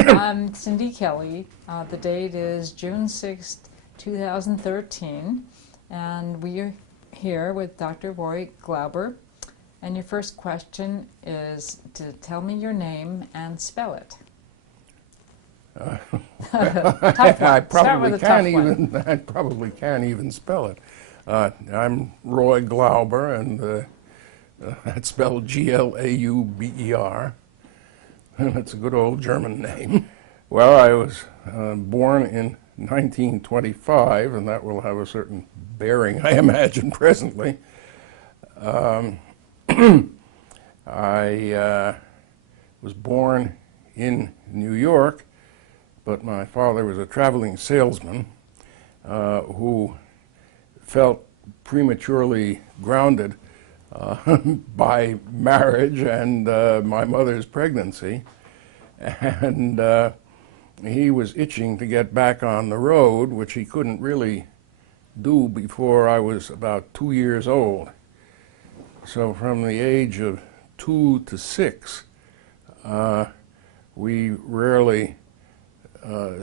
I'm Cindy Kelly. The date is June 6th, 2013, and we are here with Dr. Roy Glauber. And your first question is to tell me your name and spell it. I probably can't even spell it. I'm Roy Glauber, and that's spelled Glauber. And it's a good old German name. Well, I was born in 1925, and that will have a certain bearing, I imagine, presently. I was born in New York, but my father was a traveling salesman who felt prematurely grounded by marriage and my mother's pregnancy. And he was itching to get back on the road, which he couldn't really do before I was about 2 years old. So from the age of 2 to 6, we rarely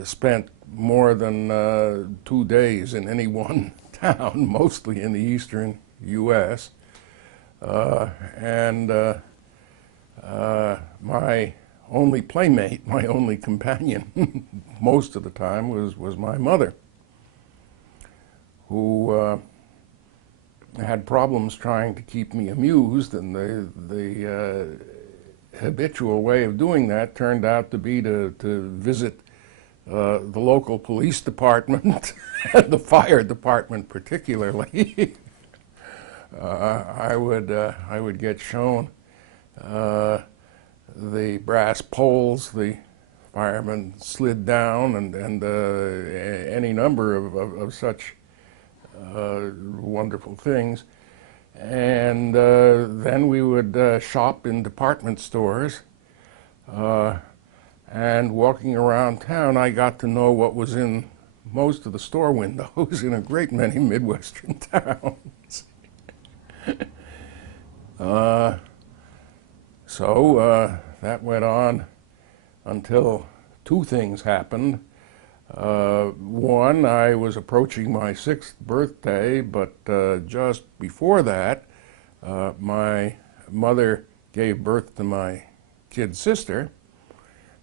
spent more than 2 days in any one town, mostly in the eastern U.S. My only playmate, my only companion, most of the time was my mother, who had problems trying to keep me amused, and the habitual way of doing that turned out to be to visit the local police department, the fire department particularly. I would get shown the brass poles the firemen slid down, and any number of such wonderful things. And then we would shop in department stores. And walking around town, I got to know what was in most of the store windows in a great many Midwestern towns. So that went on until two things happened. One, I was approaching my 6th birthday, but just before that, my mother gave birth to my kid sister,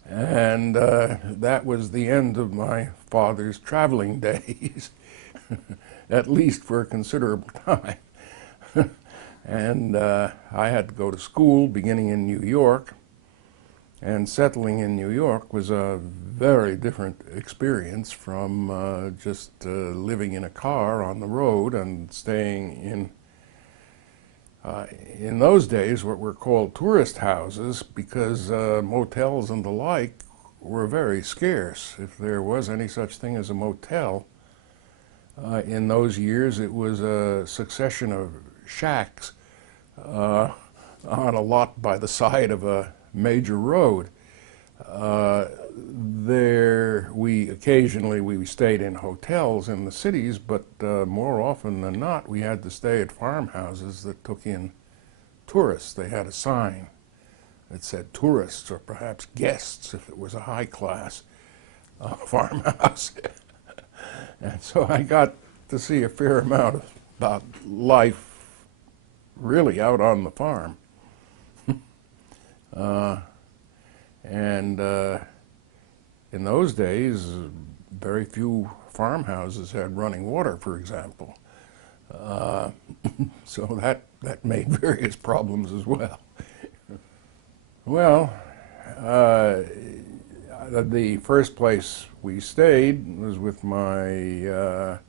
and that was the end of my father's traveling days, at least for a considerable time. And I had to go to school beginning in New York, and settling in New York was a very different experience from just living in a car on the road and staying in those days what were called tourist houses, because motels and the like were very scarce. If there was any such thing as a motel, in those years it was a succession of shacks on a lot by the side of a major road. Occasionally we stayed in hotels in the cities, but more often than not we had to stay at farmhouses that took in tourists. They had a sign that said tourists, or perhaps guests if it was a high class farmhouse. And so I got to see a fair amount about life really out on the farm. In those days, very few farmhouses had running water, for example. So that made various problems as well. Well, the first place we stayed was with my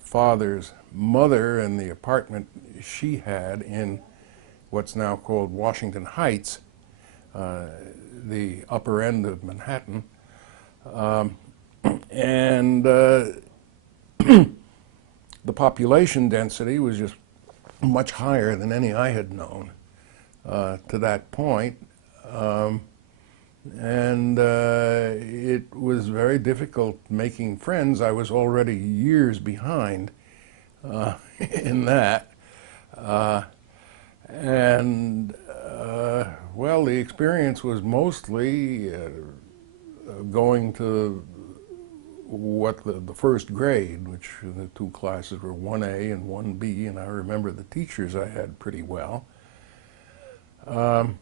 father's mother in the apartment she had in what's now called Washington Heights, the upper end of Manhattan. And the population density was just much higher than any I had known to that point. It was very difficult making friends. I was already years behind in that. Well, the experience was mostly going to what the first grade, which the two classes were 1A and 1B, and I remember the teachers I had pretty well. And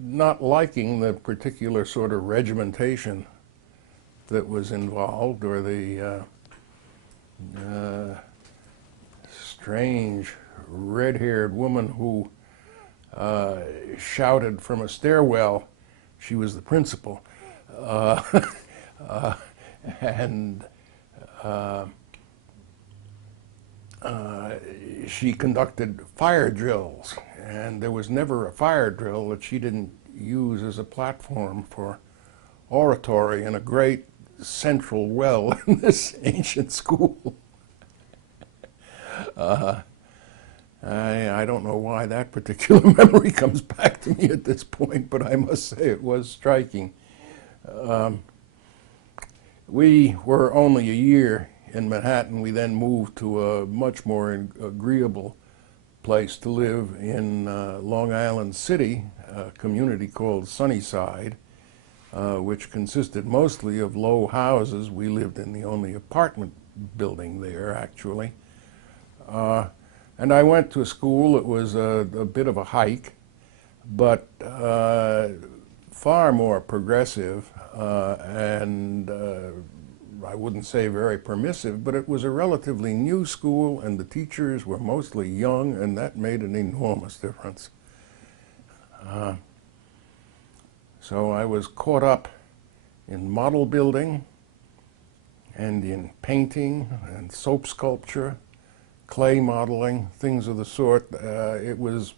not liking the particular sort of regimentation that was involved, or the strange red-haired woman who shouted from a stairwell. She was the principal. And she conducted fire drills, and there was never a fire drill that she didn't use as a platform for oratory in a great central well in this ancient school. I don't know why that particular memory comes back to me at this point, but I must say it was striking. We were only a year in Manhattan. We then moved to a much more agreeable place to live in Long Island City, a community called Sunnyside, which consisted mostly of low houses. We lived in the only apartment building there, actually. And I went to a school. It was a bit of a hike, but far more progressive, and I wouldn't say very permissive, but it was a relatively new school, and the teachers were mostly young, and that made an enormous difference. So I was caught up in model building and in painting and soap sculpture, clay modeling, things of the sort. It was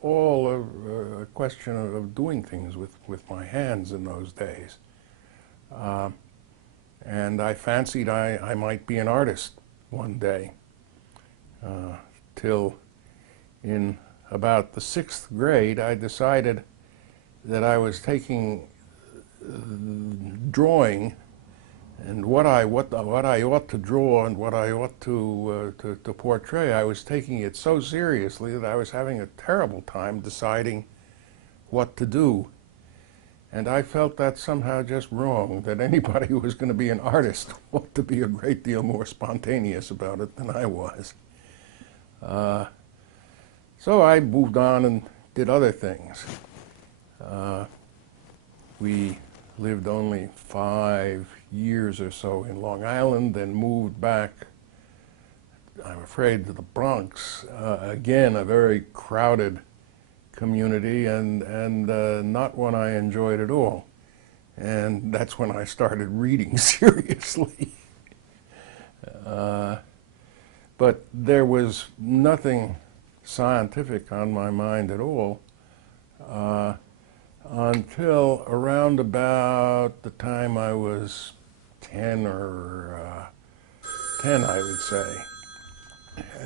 all a question of doing things with my hands in those days. And I fancied I might be an artist one day, till in about the 6th grade I decided that I was taking drawing and what I ought to draw and what I ought to portray. I was taking it so seriously that I was having a terrible time deciding what to do. And I felt that somehow just wrong, that anybody who was going to be an artist ought to be a great deal more spontaneous about it than I was. So I moved on and did other things. We lived only 5 years or so in Long Island, then moved back, I'm afraid, to the Bronx. Again, a very crowded community, and not one I enjoyed at all. And that's when I started reading seriously. But there was nothing scientific on my mind at all until around about the time I was 10 or 10, I would say.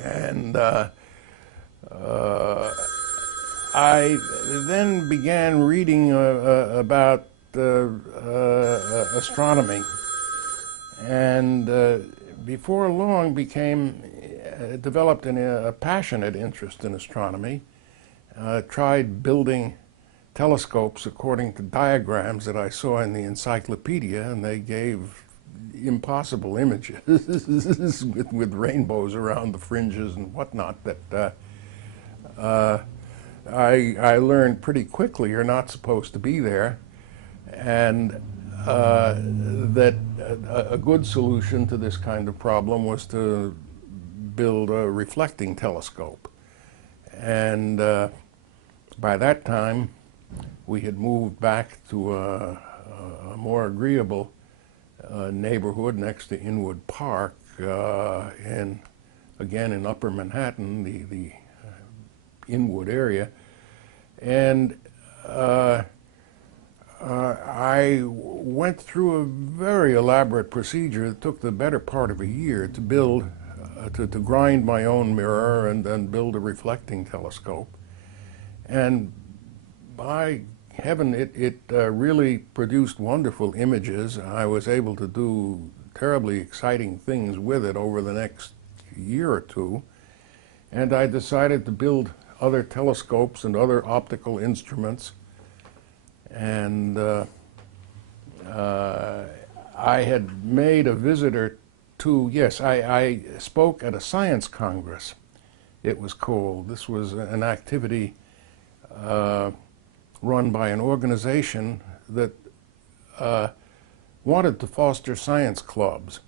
And I then began reading about astronomy, and before long developed a passionate interest in astronomy. Tried building telescopes according to diagrams that I saw in the encyclopedia, and they gave impossible images with rainbows around the fringes and whatnot that I learned pretty quickly are not supposed to be there, and that a good solution to this kind of problem was to build a reflecting telescope. And by that time, we had moved back to a more agreeable neighborhood next to Inwood Park, again in Upper Manhattan, the Inwood area. And I went through a very elaborate procedure that took the better part of a year to build, to grind my own mirror and then build a reflecting telescope. And by heaven, it really produced wonderful images. I was able to do terribly exciting things with it over the next year or two. And I decided to build other telescopes and other optical instruments. And I had made a visitor to, yes, I spoke at a science congress, it was called. This was an activity run by an organization that wanted to foster science clubs.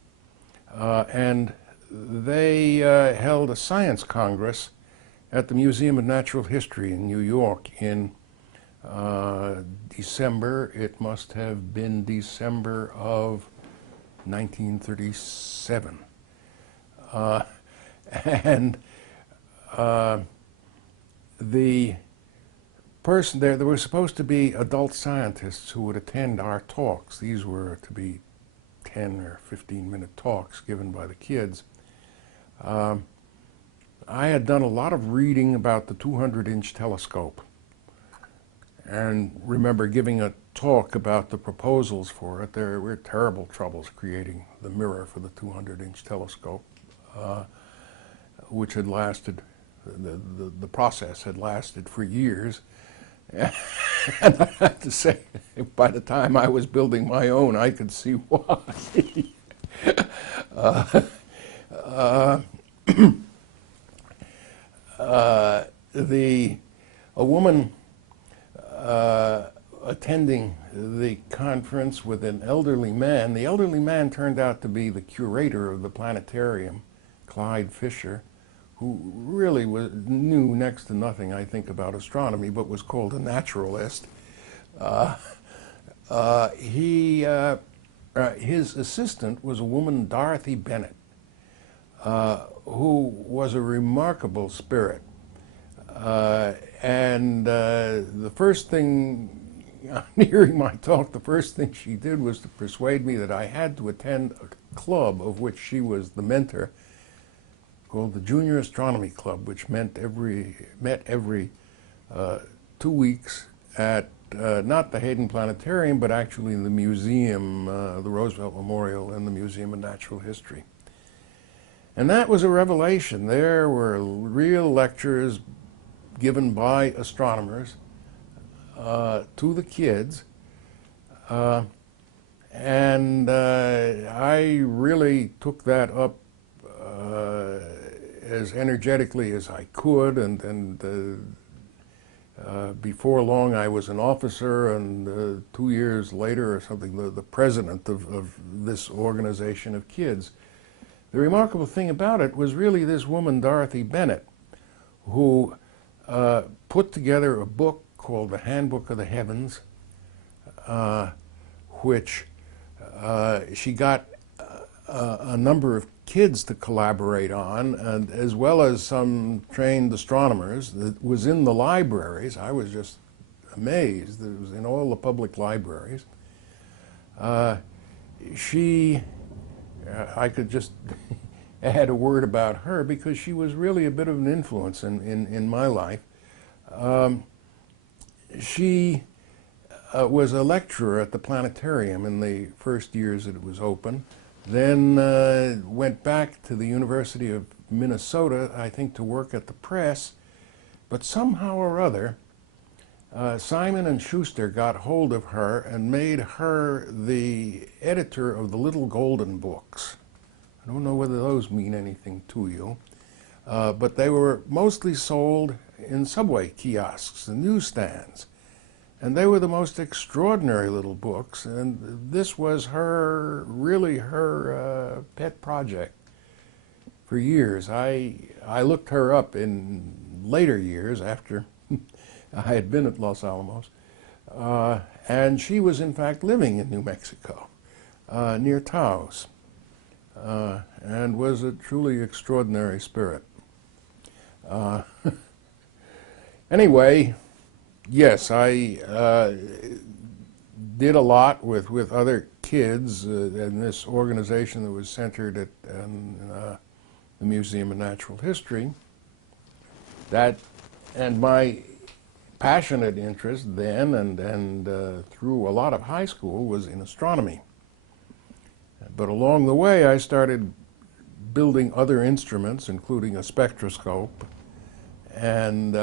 And they held a science congress at the Museum of Natural History in New York in December. It must have been December of 1937. And the person there were supposed to be adult scientists who would attend our talks. These were to be 10 or 15-minute talks given by the kids. I had done a lot of reading about the 200-inch telescope and remember giving a talk about the proposals for it. There were terrible troubles creating the mirror for the 200-inch telescope, which had lasted, the process had lasted for years. And I have to say, by the time I was building my own, I could see why. A woman attending the conference with an elderly man. The elderly man turned out to be the curator of the planetarium, Clyde Fisher, who really knew next to nothing, I think, about astronomy, but was called a naturalist. His assistant was a woman, Dorothy Bennett, who was a remarkable spirit. The first thing, hearing my talk, the first thing she did was to persuade me that I had to attend a club of which she was the mentor, called the Junior Astronomy Club, which met every 2 weeks at not the Hayden Planetarium, but actually in the museum, the Roosevelt Memorial and the Museum of Natural History. And that was a revelation. There were real lectures given by astronomers to the kids, and I really took that up as energetically as I could, and before long I was an officer, and 2 years later or something, the president of this organization of kids. The remarkable thing about it was really this woman, Dorothy Bennett, who put together a book called The Handbook of the Heavens, which she got a number of kids to collaborate on, and as well as some trained astronomers. That was in the libraries. I was just amazed that it was in all the public libraries. I could just add a word about her because she was really a bit of an influence in my life. She was a lecturer at the planetarium in the first years that it was open, then went back to the University of Minnesota, I think, to work at the press, but somehow or other Simon & Schuster got hold of her and made her the editor of the Little Golden Books. I don't know whether those mean anything to you, but they were mostly sold in subway kiosks and newsstands. And they were the most extraordinary little books, and this was really her pet project for years. I looked her up in later years after I had been at Los Alamos, and she was in fact living in New Mexico, near Taos, and was a truly extraordinary spirit. Anyway, yes, I did a lot with other kids in this organization that was centered at the Museum of Natural History. And my passionate interest then and through a lot of high school was in astronomy. But along the way I started building other instruments, including a spectroscope, and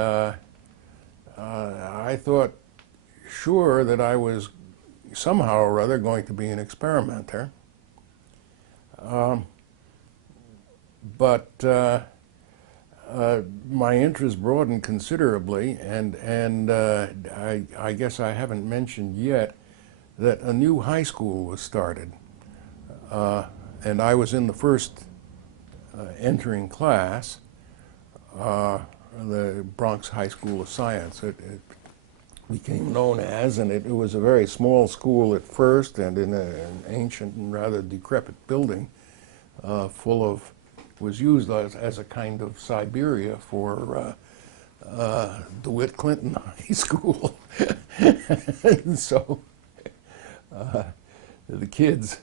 I thought, sure that I was somehow or other going to be an experimenter. But my interest broadened considerably, and I guess I haven't mentioned yet that a new high school was started. And I was in the first entering class, the Bronx High School of Science. It became known as, and it was a very small school at first, and in an ancient and rather decrepit building, was used as a kind of Siberia for DeWitt Clinton High School. And so the kids,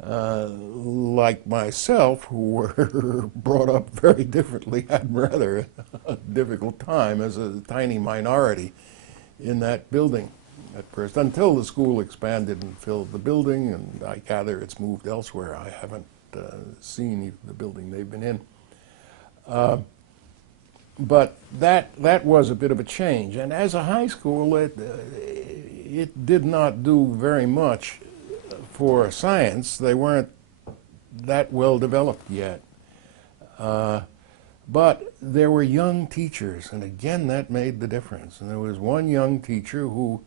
like myself, who were brought up very differently, had rather a difficult time as a tiny minority in that building at first, until the school expanded and filled the building, and I gather it's moved elsewhere. I haven't seen the building they've been in. But that was a bit of a change, and as a high school, it did not do very much for science. They weren't that well developed yet. But there were young teachers, and again that made the difference. And there was one young teacher who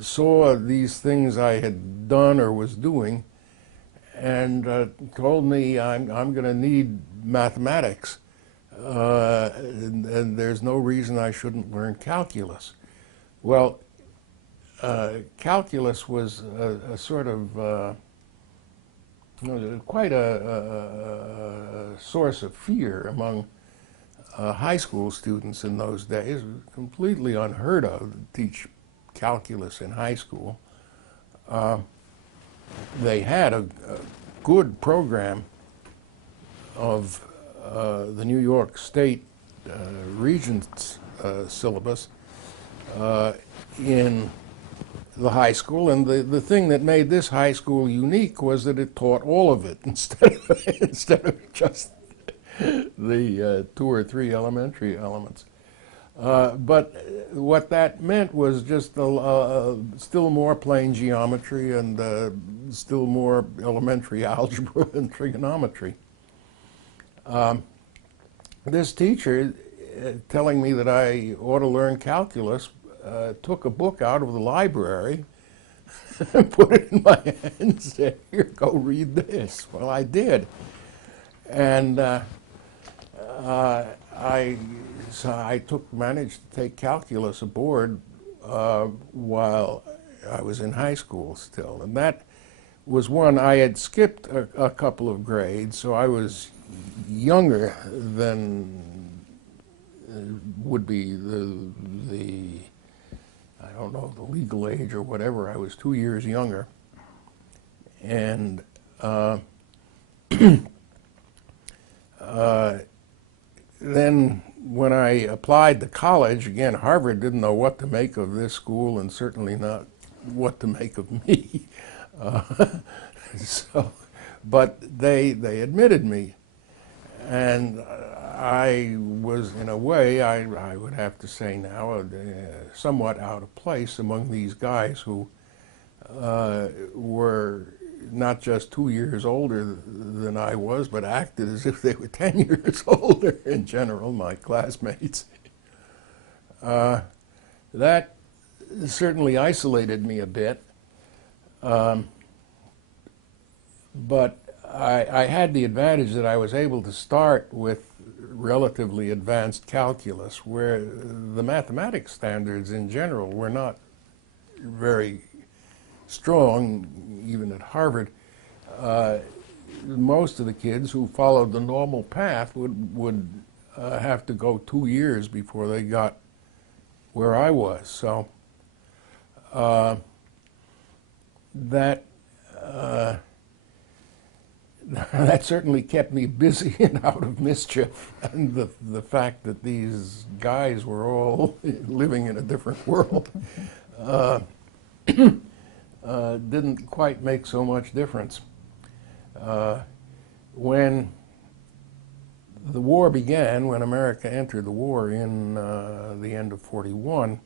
saw these things I had done or was doing and told me, I'm going to need mathematics, and there's no reason I shouldn't learn calculus. Well, calculus was a sort of quite a source of fear among high school students in those days. It was completely unheard of to teach calculus in high school. They had a good program of the New York State Regents syllabus in the high school, and the thing that made this high school unique was that it taught all of it instead of just the 2 or 3 elementary elements. But what that meant was just still more plane geometry and still more elementary algebra and trigonometry. This teacher, telling me that I ought to learn calculus, took a book out of the library and put it in my hand and said, "Here, go read this." Well, I did. And I managed to take calculus aboard while I was in high school still. And that was one, I had skipped a couple of grades, so I was younger than would be the I don't know, the legal age or whatever. I was 2 years younger. And then when I applied to college, again, Harvard didn't know what to make of this school and certainly not what to make of me. But they admitted me. And I was, in a way, I would have to say now, somewhat out of place among these guys who were not just 2 years older than I was, but acted as if they were 10 years older in general, my classmates. That certainly isolated me a bit, but I had the advantage that I was able to start with relatively advanced calculus, where the mathematics standards in general were not very strong, even at Harvard. Most of the kids who followed the normal path would have to go 2 years before they got where I was. So that certainly kept me busy and out of mischief, and the fact that these guys were all living in a different world didn't quite make so much difference. When the war began, when America entered the war in the end of '41,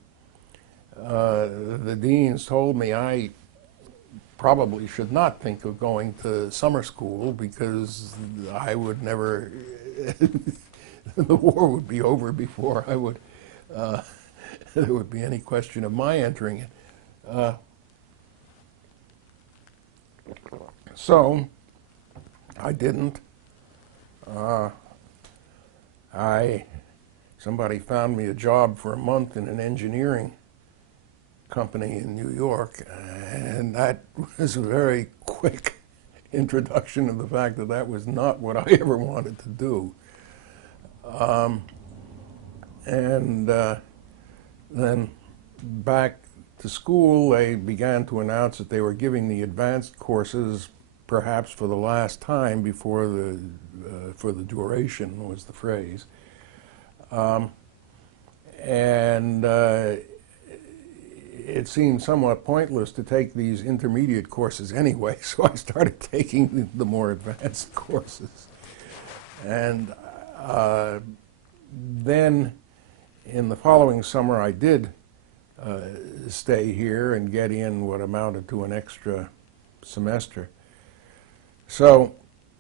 the deans told me I probably should not think of going to summer school because I would never, the war would be over before I would, there would be any question of my entering it. So I didn't. Somebody found me a job for a month in an engineering company in New York, and that was a very quick introduction of the fact that that was not what I ever wanted to do. Then back to school, they began to announce that they were giving the advanced courses perhaps for the last time before for the duration was the phrase. It seemed somewhat pointless to take these intermediate courses anyway, so I started taking the more advanced courses. And then in the following summer I did stay here and get in what amounted to an extra semester. So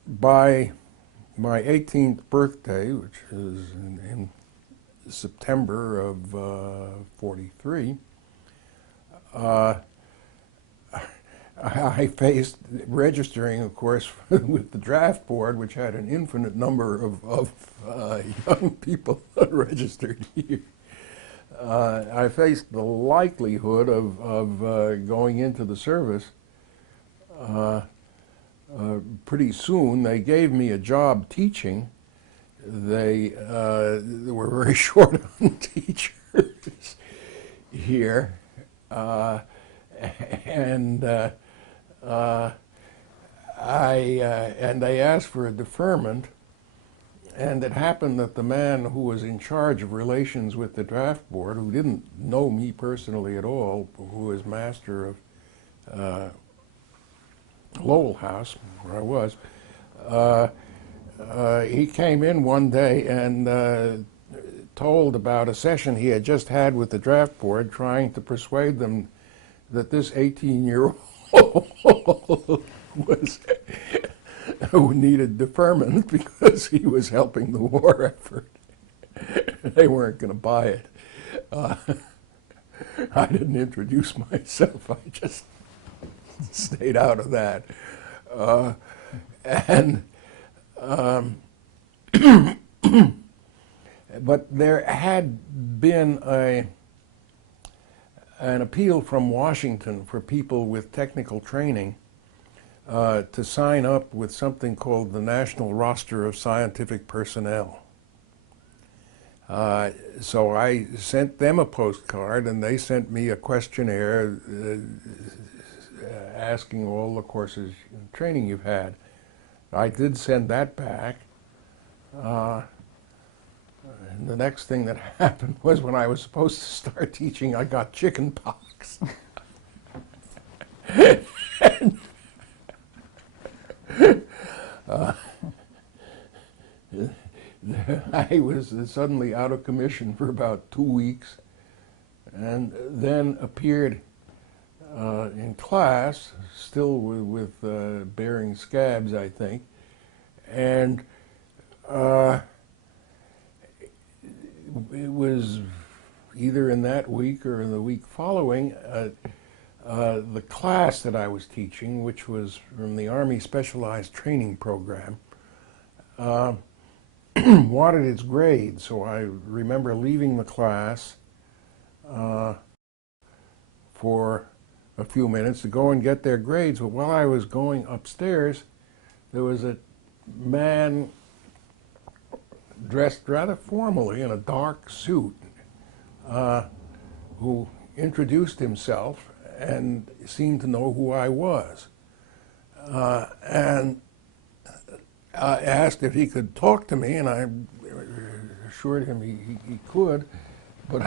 by my 18th birthday, which is in September of 43, I faced registering, of course, with the draft board, which had an infinite number of young people registered here. I faced the likelihood of going into the service. Pretty soon, they gave me a job teaching. They were very short on teachers here. And they asked for a deferment, and it happened that the man who was in charge of relations with the draft board, who didn't know me personally at all, who was master of Lowell House, where I was, he came in one day and told about a session he had just had with the draft board, trying to persuade them that this 18-year-old who needed deferment because he was helping the war effort. They weren't going to buy it. I didn't introduce myself. I just stayed out of that. But there had been an appeal from Washington for people with technical training to sign up with something called the National Roster of Scientific Personnel. So I sent them a postcard, and they sent me a questionnaire asking all the courses and training you've had. I did send that back. And the next thing that happened was when I was supposed to start teaching, I got chicken pox. I was suddenly out of commission for about 2 weeks, and then appeared in class, still with bearing scabs, I think, and it was either in that week or in the week following, the class that I was teaching, which was from the Army Specialized Training Program, wanted its grade. So I remember leaving the class for a few minutes to go and get their grades. But while I was going upstairs, there was a man dressed rather formally in a dark suit who introduced himself and seemed to know who I was. And I asked if he could talk to me, and I assured him he could, but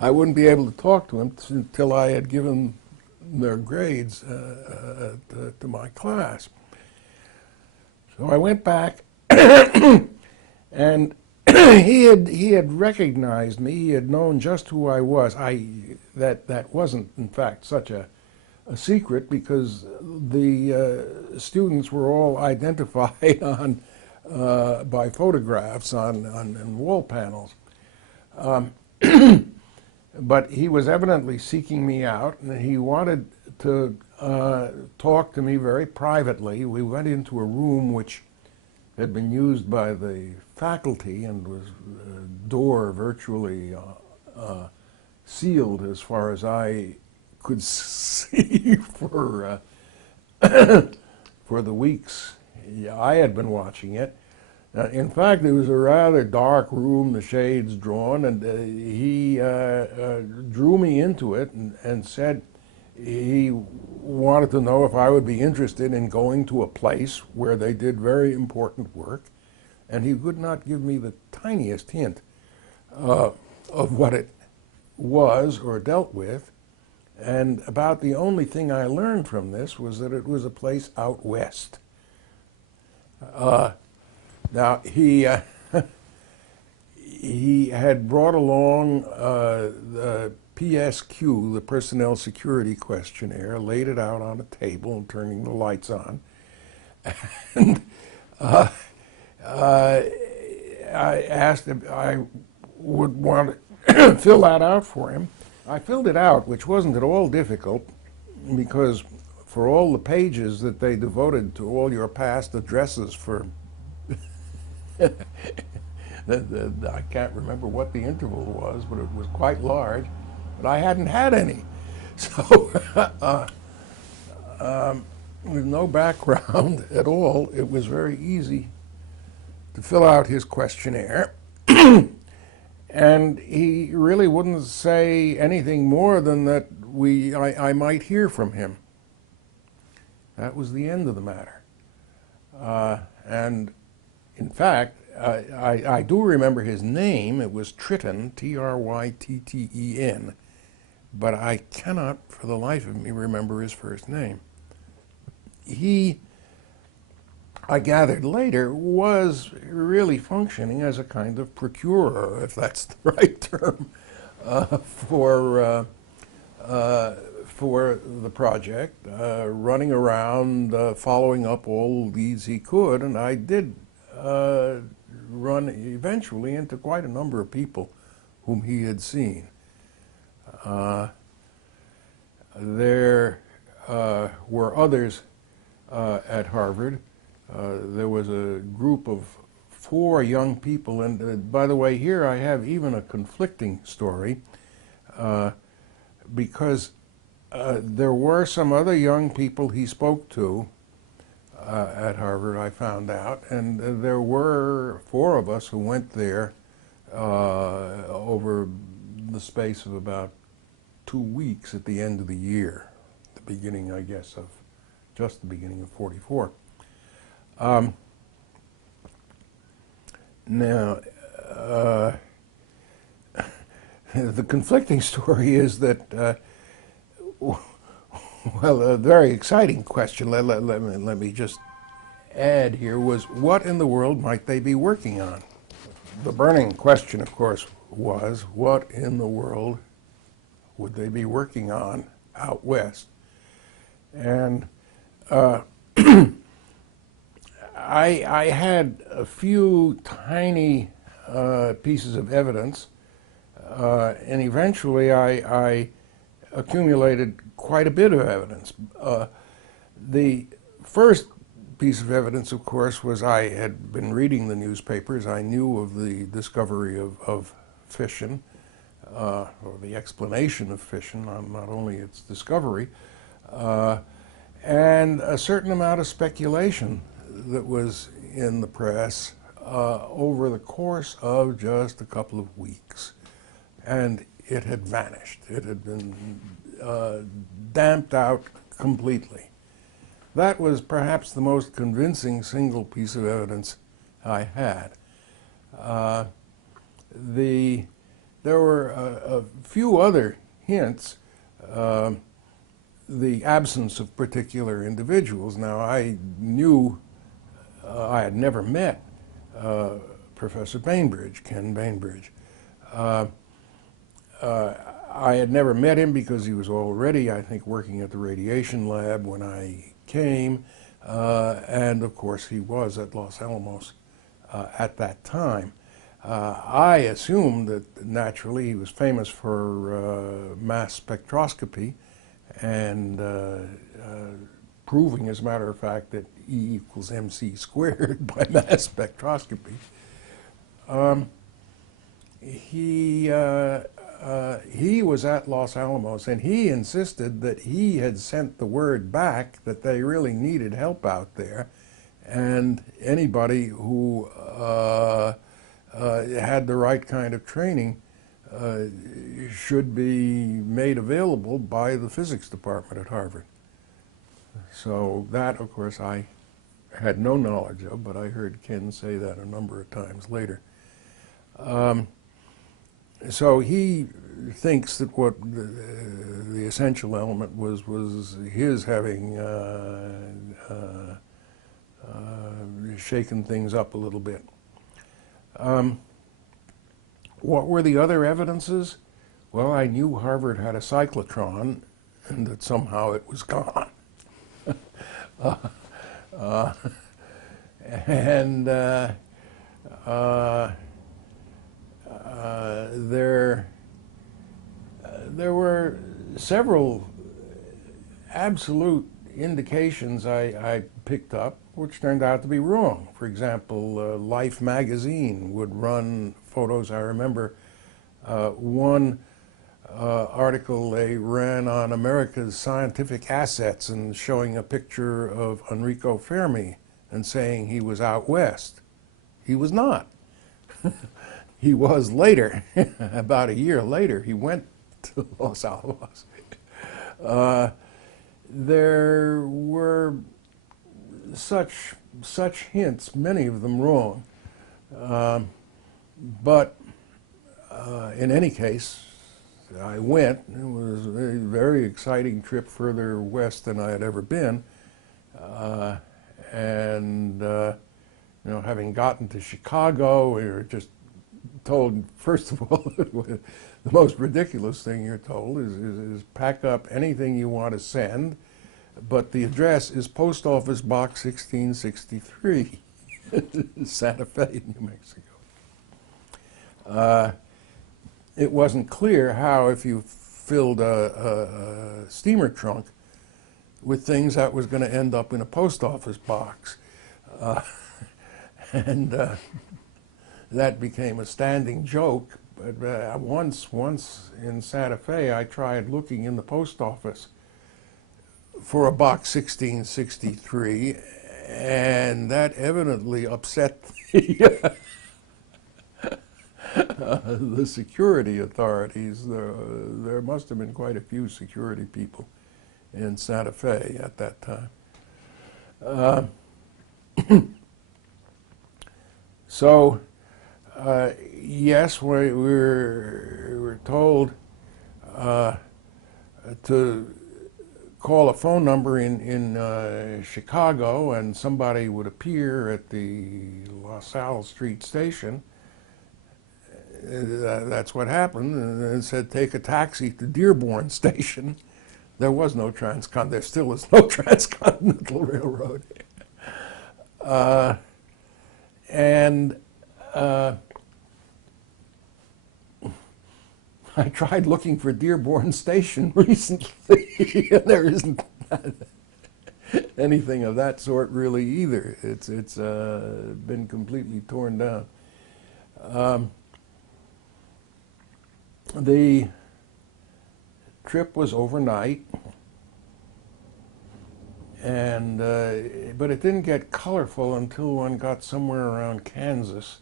I wouldn't be able to talk to him until I had given their grades to my class. So I went back and he had recognized me. He had known just who I was. That wasn't, in fact, such a secret, because the students were all identified on by photographs on wall panels. But he was evidently seeking me out, and he wanted to talk to me very privately. We went into a room which had been used by the faculty and was door virtually sealed as far as I could see for the weeks I had been watching it. In fact, it was a rather dark room, the shades drawn, and he drew me into it and said he wanted to know if I would be interested in going to a place where they did very important work, and he would not give me the tiniest hint of what it was or dealt with. And about the only thing I learned from this was that it was a place out west. Now, he had brought along the PSQ, the Personnel Security Questionnaire, laid it out on a table and turning the lights on. And I asked if I would want to fill that out for him. I filled it out, which wasn't at all difficult, because for all the pages that they devoted to all your past addresses for I can't remember what the interval was, but it was quite large, but I hadn't had any. So with no background at all, it was very easy to fill out his questionnaire. And he really wouldn't say anything more than that I might hear from him. That was the end of the matter. And in fact, I do remember his name. It was Tritton, Trytten, but I cannot for the life of me remember his first name. He, I gathered later, was really functioning as a kind of procurer, if that's the right term, for the project, running around, following up all leads he could, and I did run eventually into quite a number of people whom he had seen. There were others at Harvard. There was a group of 4 young people, and by the way, here I have even a conflicting story, because there were some other young people he spoke to at Harvard, I found out, and there were 4 of us who went there over the space of about 2 weeks at the end of the year, the beginning, I guess, of just the beginning of '44. Now, the conflicting story is that, well, a very exciting question, let me just add here, was what in the world might they be working on? The burning question, of course, was what in the world would they be working on out west? And I had a few tiny pieces of evidence, and eventually I accumulated quite a bit of evidence. The first piece of evidence, of course, was I had been reading the newspapers. I knew of the discovery of fission, or the explanation of fission, not only its discovery, and a certain amount of speculation that was in the press over the course of just a couple of weeks. And it had vanished. It had been damped out completely. That was perhaps the most convincing single piece of evidence I had. There were a few other hints. The absence of particular individuals. Now, I knew I had never met Professor Bainbridge, Ken Bainbridge. I had never met him because he was already, I think, working at the radiation lab when I came, and of course he was at Los Alamos at that time. I assumed that naturally he was famous for mass spectroscopy and proving, as a matter of fact, that E equals mc squared by mass spectroscopy. He was at Los Alamos, and he insisted that he had sent the word back that they really needed help out there, and anybody who had the right kind of training should be made available by the physics department at Harvard. So that, of course, I had no knowledge of, but I heard Ken say that a number of times later. So he thinks that what the essential element was his having shaken things up a little bit. What were the other evidences? Well, I knew Harvard had a cyclotron and that somehow it was gone. There were several absolute indications I picked up which turned out to be wrong. For example, Life magazine would run photos. I remember one article they ran on America's scientific assets and showing a picture of Enrico Fermi and saying he was out west. He was not. He was later, about a year later, he went to Los Alamos. There were such hints, many of them wrong. But in any case, I went. It was a very exciting trip further west than I had ever been. Having gotten to Chicago, we were just told, first of all, the most ridiculous thing you're told is pack up anything you want to send, but the address is Post Office Box 1663, Santa Fe, New Mexico. It wasn't clear how, if you filled a steamer trunk with things, that was going to end up in a post office box. That became a standing joke. But once in Santa Fe, I tried looking in the post office for a box 1663, and that evidently upset the security authorities. There must have been quite a few security people in Santa Fe at that time. So, yes, we were told to call a phone number in Chicago, and somebody would appear at the La Salle Street station. That's what happened, and said, take a taxi to Dearborn Station. There was no there still is no transcontinental railroad. I tried looking for Dearborn Station recently, and there isn't anything of that sort really either. It's been completely torn down. The trip was overnight, and but it didn't get colorful until one got somewhere around Kansas,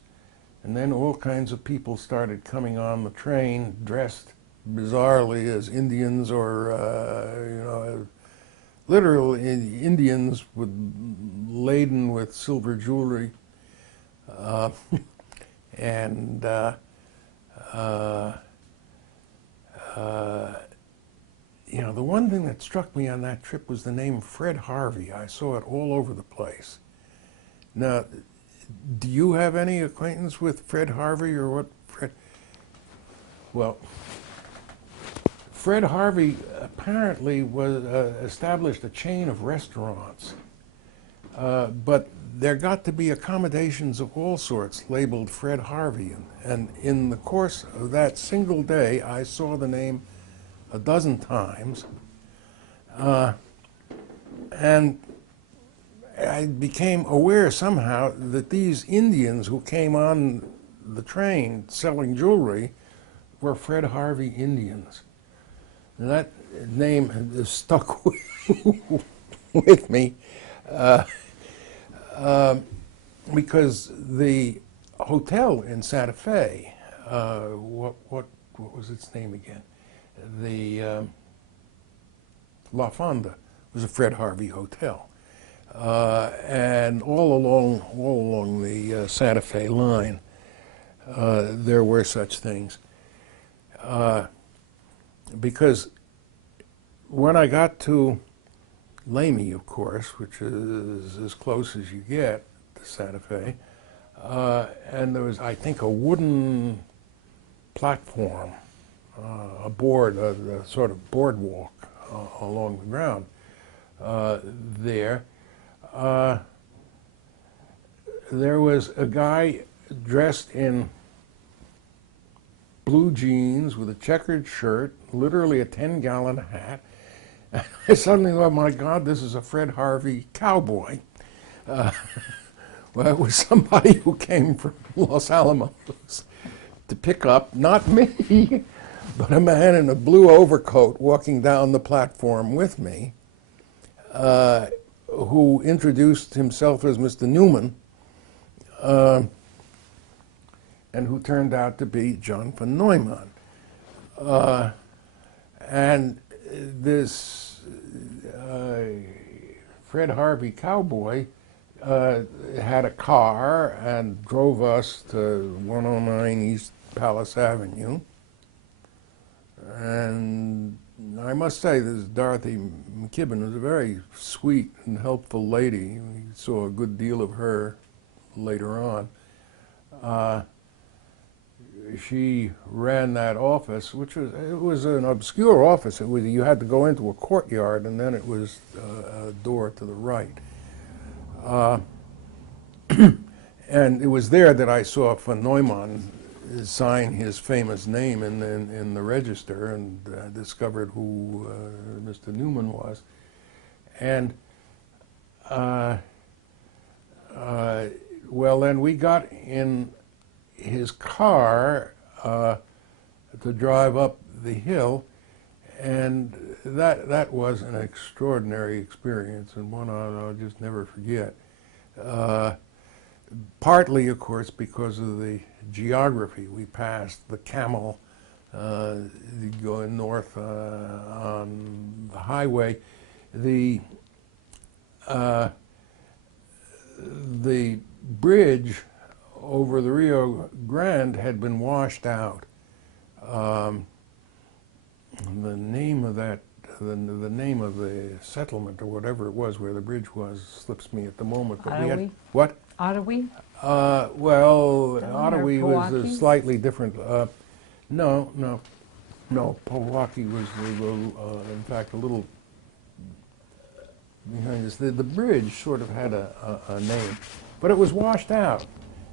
and then all kinds of people started coming on the train dressed bizarrely as Indians, or literal Indians laden with silver jewelry, and the one thing that struck me on that trip was the name Fred Harvey. I saw it all over the place. Now, Do you have any acquaintance with Fred Harvey or what Fred? Well, Fred Harvey apparently was established a chain of restaurants, but there got to be accommodations of all sorts labeled Fred Harvey, and in the course of that single day, I saw the name a dozen times, and I became aware somehow that these Indians who came on the train selling jewelry were Fred Harvey Indians. And that name has stuck with me because the hotel in Santa Fe, what was its name again? The La Fonda was a Fred Harvey hotel. And all along the Santa Fe line, there were such things. Because when I got to Lamy, of course, which is as close as you get to Santa Fe, and there was, I think, a wooden platform, a board, a sort of boardwalk along the ground there. There was a guy dressed in blue jeans with a checkered shirt, literally a 10-gallon hat. And I suddenly thought, my God, this is a Fred Harvey cowboy. Well, it was somebody who came from Los Alamos to pick up, not me, but a man in a blue overcoat walking down the platform with me, who introduced himself as Mr. Neumann, and who turned out to be John von Neumann. And this Fred Harvey cowboy had a car and drove us to 109 East Palace Avenue. And I must say, this Dorothy McKibben was a very sweet and helpful lady. We saw a good deal of her later on. She ran that office, which was an obscure office. You had to go into a courtyard, and then it was a door to the right. And it was there that I saw von Neumann sign his famous name in the register, and discovered who Mr. Neumann was. And well, then we got in his car to drive up the hill, and that was an extraordinary experience, and one I'll just never forget. Partly, of course, because of the geography. We passed the Camel going north on the highway. The bridge over the Rio Grande had been washed out. The name of that, the name of the settlement or whatever it was where the bridge was slips me at the moment. But we had what? Ottawa? Well, Ottawa was a slightly different. No. Powaki was in fact a little behind us. The bridge sort of had a name, but it was washed out.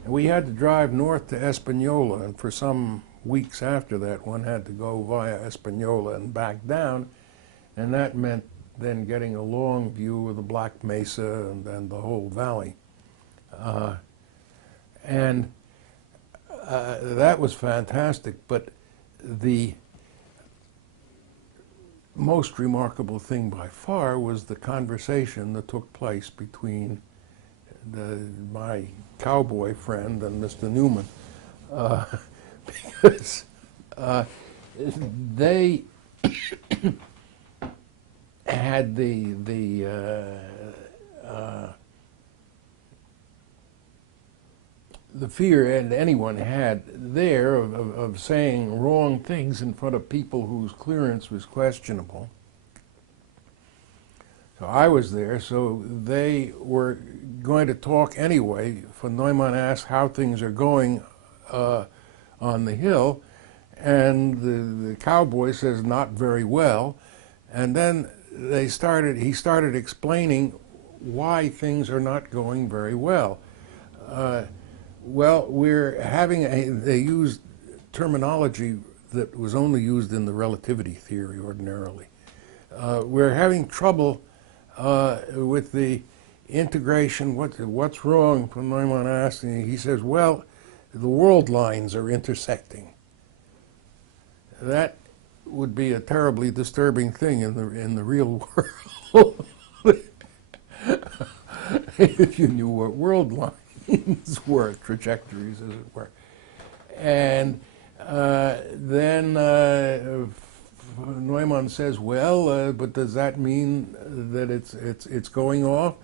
And we had to drive north to Espanola, and for some weeks after that, one had to go via Espanola and back down, and that meant then getting a long view of the Black Mesa and the whole valley. That was fantastic, but the most remarkable thing by far was the conversation that took place between my cowboy friend and Mr. Neumann, because they had the fear, and anyone had there, of saying wrong things in front of people whose clearance was questionable. So I was there, so they were going to talk anyway. Von Neumann asked how things are going on the hill, and the cowboy says not very well. And then he started explaining why things are not going very well. Well, they used terminology that was only used in the relativity theory ordinarily. We're having trouble with the integration. What's wrong? Von Neumann asked, and he says, well, the world lines are intersecting. That would be a terribly disturbing thing in the real world if you knew what world lines were, trajectories, as it were. And then Neumann says, well, but does that mean that it's going off?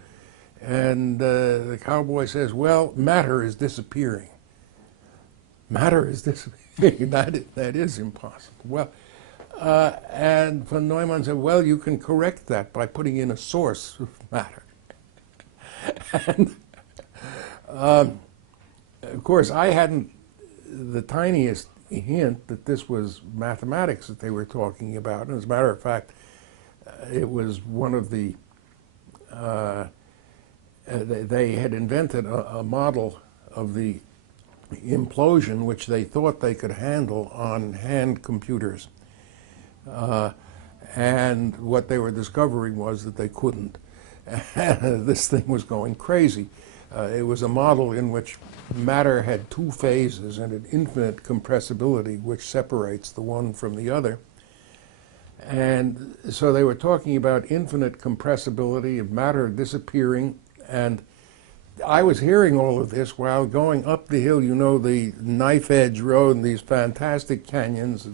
And the cowboy says, well, matter is disappearing. Matter is disappearing. That is impossible. Well, and von Neumann said, well, you can correct that by putting in a source of matter. And of course, I hadn't the tiniest hint that this was mathematics that they were talking about. And as a matter of fact, it was one of the, they had invented a model of the implosion which they thought they could handle on hand computers. And what they were discovering was that they couldn't. This thing was going crazy. It was a model in which matter had two phases and an infinite compressibility which separates the one from the other. And so they were talking about infinite compressibility of matter disappearing, and I was hearing all of this while going up the hill, you know, the knife edge road and these fantastic canyons,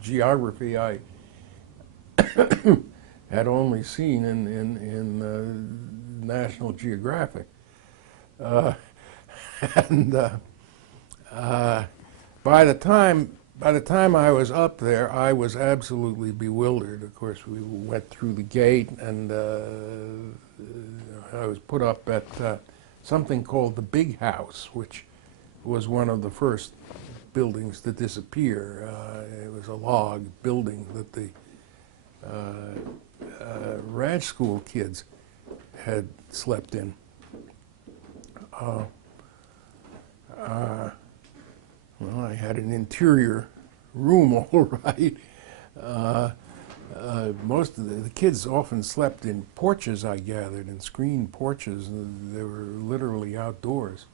geography I had only seen in National Geographic. And by the time I was up there, I was absolutely bewildered. Of course, we went through the gate, and I was put up at something called the Big House, which was one of the first buildings to disappear. It was a log building that the ranch school kids had slept in. Well, I had an interior room, all right. Most of the kids often slept in porches, I gathered, in screened porches. They were literally outdoors.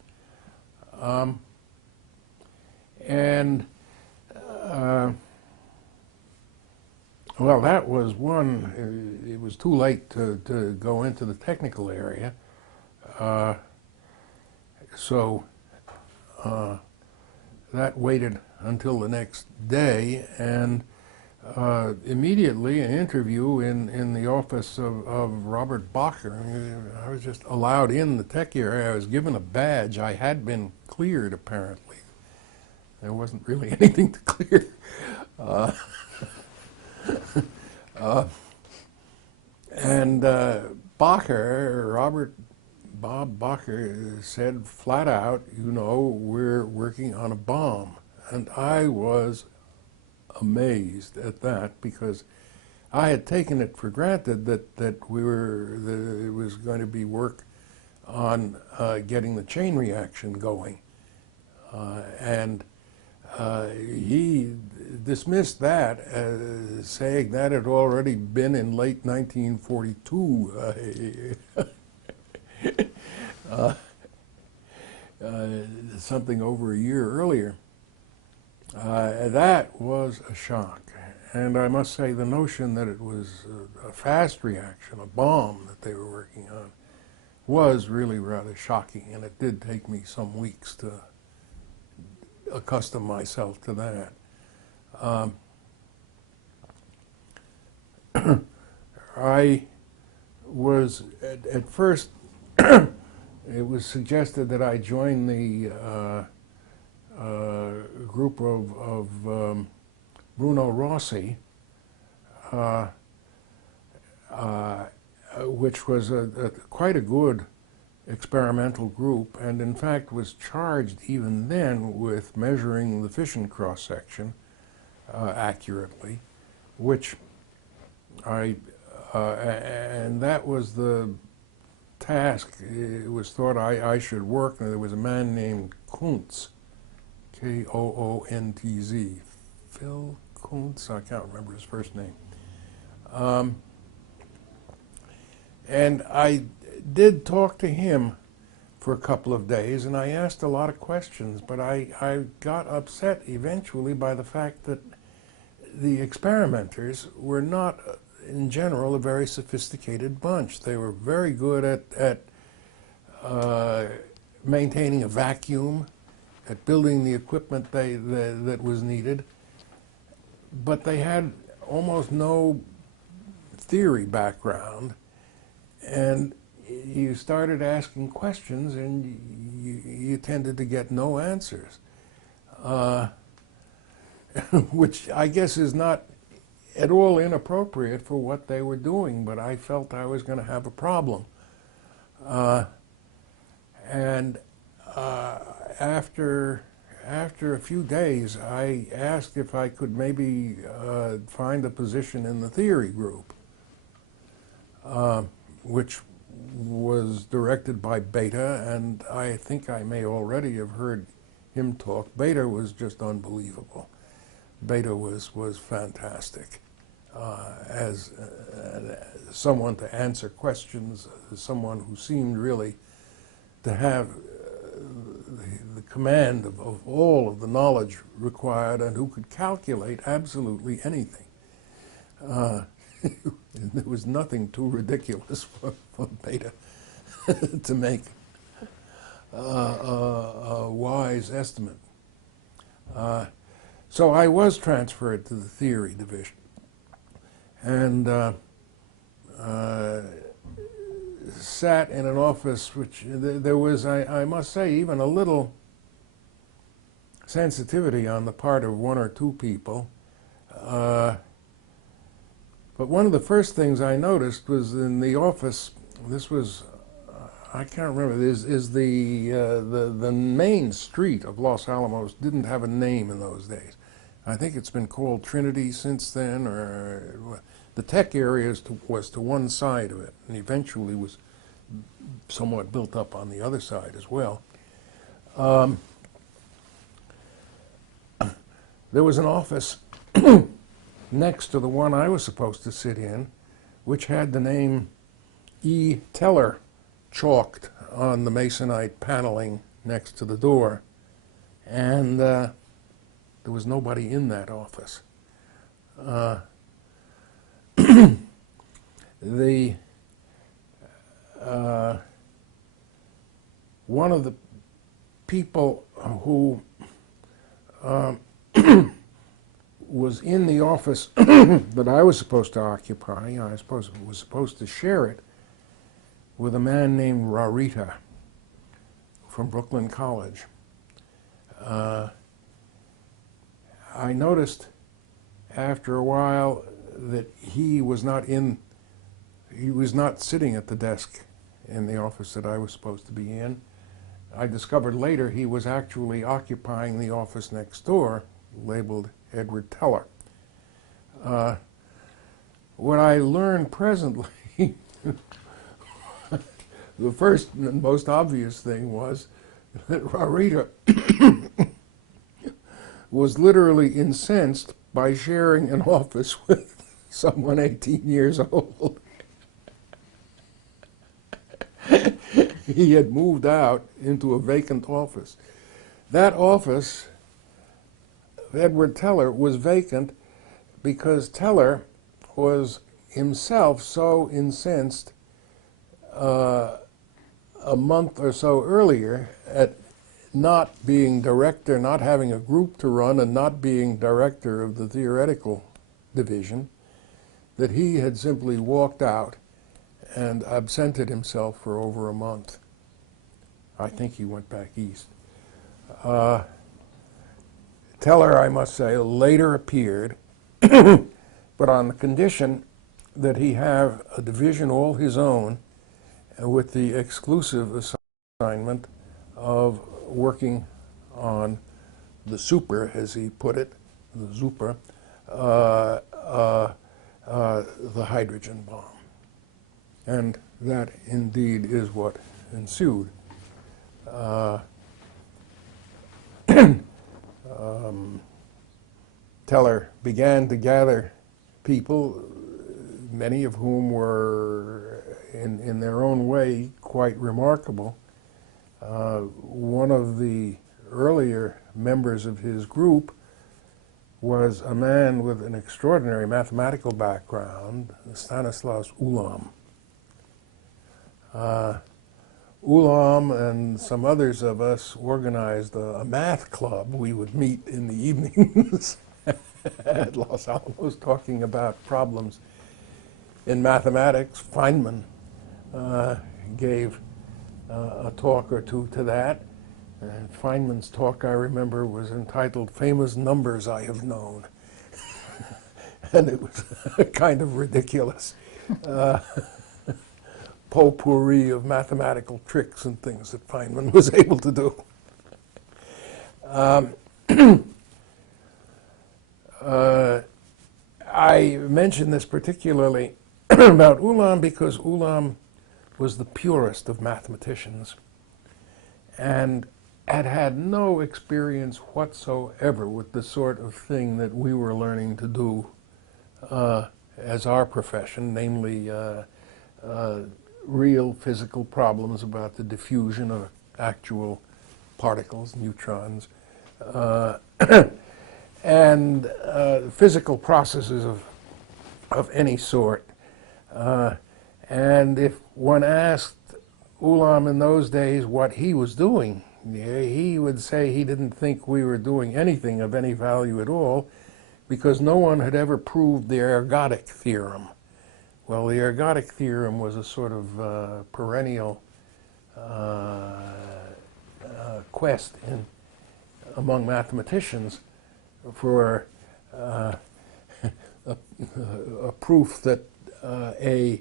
Well, that was one. It was too late to go into the technical area. So that waited until the next day, and immediately an interview in the office of Robert Bacher. I was just allowed in the tech area. I was given a badge. I had been cleared, apparently. There wasn't really anything to clear. And Bacher, Bob Bacher, said flat out, you know, we're working on a bomb. And I was amazed at that, because I had taken it for granted that it was going to be work on getting the chain reaction going. And he dismissed that as saying that had already been in late 1942. Something over a year earlier. That was a shock. And I must say, the notion that it was a fast reaction, a bomb that they were working on, was really rather shocking. And it did take me some weeks to accustom myself to that. I was, at first, it was suggested that I join the group of Bruno Rossi, which was quite a good experimental group, and in fact was charged even then with measuring the fission cross-section accurately, which and that was the task. It was thought I should work, and there was a man named Kuntz, K-O-O-N-T-Z, Phil Kuntz, I can't remember his first name. And I did talk to him for a couple of days, and I asked a lot of questions, but I got upset eventually by the fact that the experimenters were not, in general, a very sophisticated bunch. They were very good at maintaining a vacuum, at building the equipment that was needed, but they had almost no theory background, and you started asking questions and you tended to get no answers, which I guess is not at all inappropriate for what they were doing, but I felt I was going to have a problem. After a few days, I asked if I could maybe find a position in the theory group, which was directed by Bethe, and I think I may already have heard him talk. Bethe was just unbelievable. Bethe was fantastic as someone to answer questions, someone who seemed really to have the command of all of the knowledge required, and who could calculate absolutely anything. There was nothing too ridiculous for Bethe to make a wise estimate. So I was transferred to the theory division, and sat in an office which there was, I must say, even a little sensitivity on the part of one or two people. But one of the first things I noticed was in the office, this was, I can't remember, is the main street of Los Alamos didn't have a name in those days. I think it's been called Trinity since then, or the tech area was to one side of it, and eventually was somewhat built up on the other side as well. There was an office next to the one I was supposed to sit in, which had the name E. Teller chalked on the masonite paneling next to the door, and there was nobody in that office. One of the people who was in the office that I was supposed to occupy, I suppose was supposed to share it with a man named Rarita from Brooklyn College. I noticed after a while that he was not sitting at the desk in the office that I was supposed to be in. I discovered later he was actually occupying the office next door, labeled Edward Teller. What I learned presently, the first and most obvious thing was that Rarita was literally incensed by sharing an office with someone 18 years old. He had moved out into a vacant office. That office, Edward Teller, was vacant because Teller was himself so incensed a month or so earlier at not being director, not having a group to run, and not being director of the theoretical division, that he had simply walked out and absented himself for over a month. I think he went back east. Teller, I must say, later appeared, but on the condition that he have a division all his own with the exclusive assignment of working on the super, as he put it, the super, the hydrogen bomb. And that indeed is what ensued. Teller began to gather people, many of whom were, in their own way, quite remarkable. One of the earlier members of his group was a man with an extraordinary mathematical background, Stanislaus Ulam. Ulam and some others of us organized a math club. We would meet in the evenings at Los Alamos talking about problems in mathematics. Feynman gave a talk or two to that. And Feynman's talk, I remember, was entitled "Famous Numbers I Have Known." And it was kind of ridiculous. Potpourri of mathematical tricks and things that Feynman was able to do. I mention this particularly about Ulam because Ulam was the purest of mathematicians and had had no experience whatsoever with the sort of thing that we were learning to do as our profession, namely real physical problems about the diffusion of actual particles, neutrons, and physical processes of any sort. And if one asked Ulam in those days what he was doing, he would say he didn't think we were doing anything of any value at all because no one had ever proved the ergodic theorem. Well, the ergodic theorem was a sort of perennial quest among mathematicians for a proof that a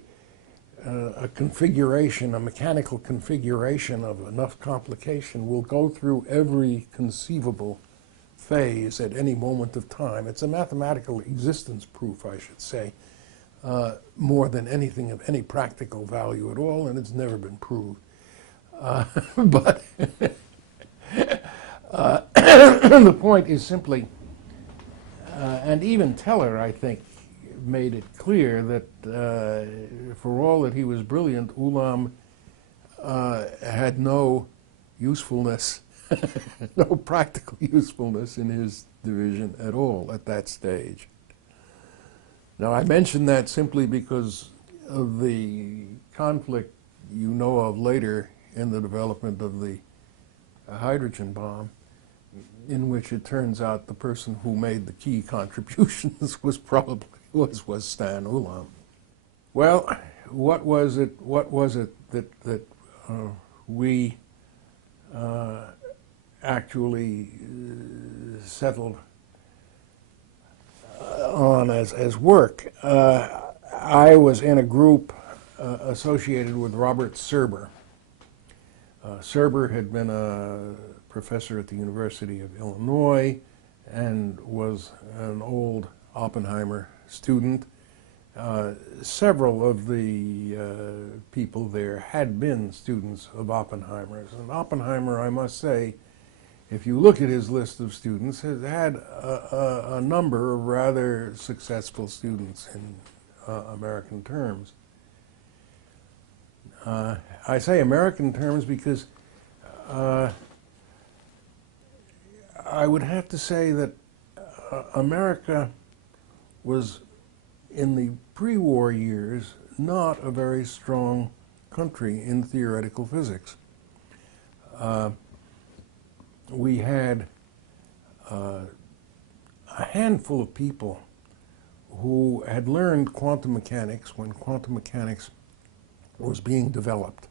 configuration, a mechanical configuration of enough complication will go through every conceivable phase at any moment of time. It's a mathematical existence proof, I should say, more than anything of any practical value at all, and it's never been proved. But the point is simply, and even Teller, I think, made it clear that for all that he was brilliant, Ulam had no usefulness, no practical usefulness in his division at all at that stage. Now, I mention that simply because of the conflict you know of later in the development of the hydrogen bomb, in which it turns out the person who made the key contributions was probably was Stan Ulam. Well, what was it that we actually settled on as work? I was in a group associated with Robert Serber. Serber had been a professor at the University of Illinois and was an old Oppenheimer student. Several of the people there had been students of Oppenheimer's. And Oppenheimer, I must say, if you look at his list of students, has had a number of rather successful students in American terms. I say American terms because I would have to say that America was, in the pre-war years, not a very strong country in theoretical physics. We had a handful of people who had learned quantum mechanics when quantum mechanics was being developed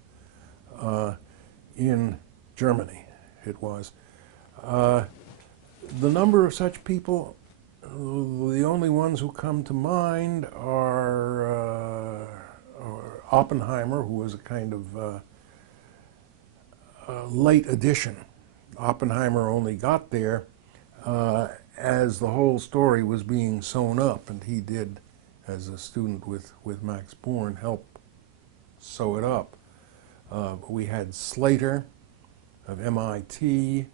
in Germany, it was. The number of such people, the only ones who come to mind are Oppenheimer, who was a kind of late addition. Oppenheimer only got there as the whole story was being sewn up, and he did, as a student with Max Born, help sew it up. We had Slater of MIT,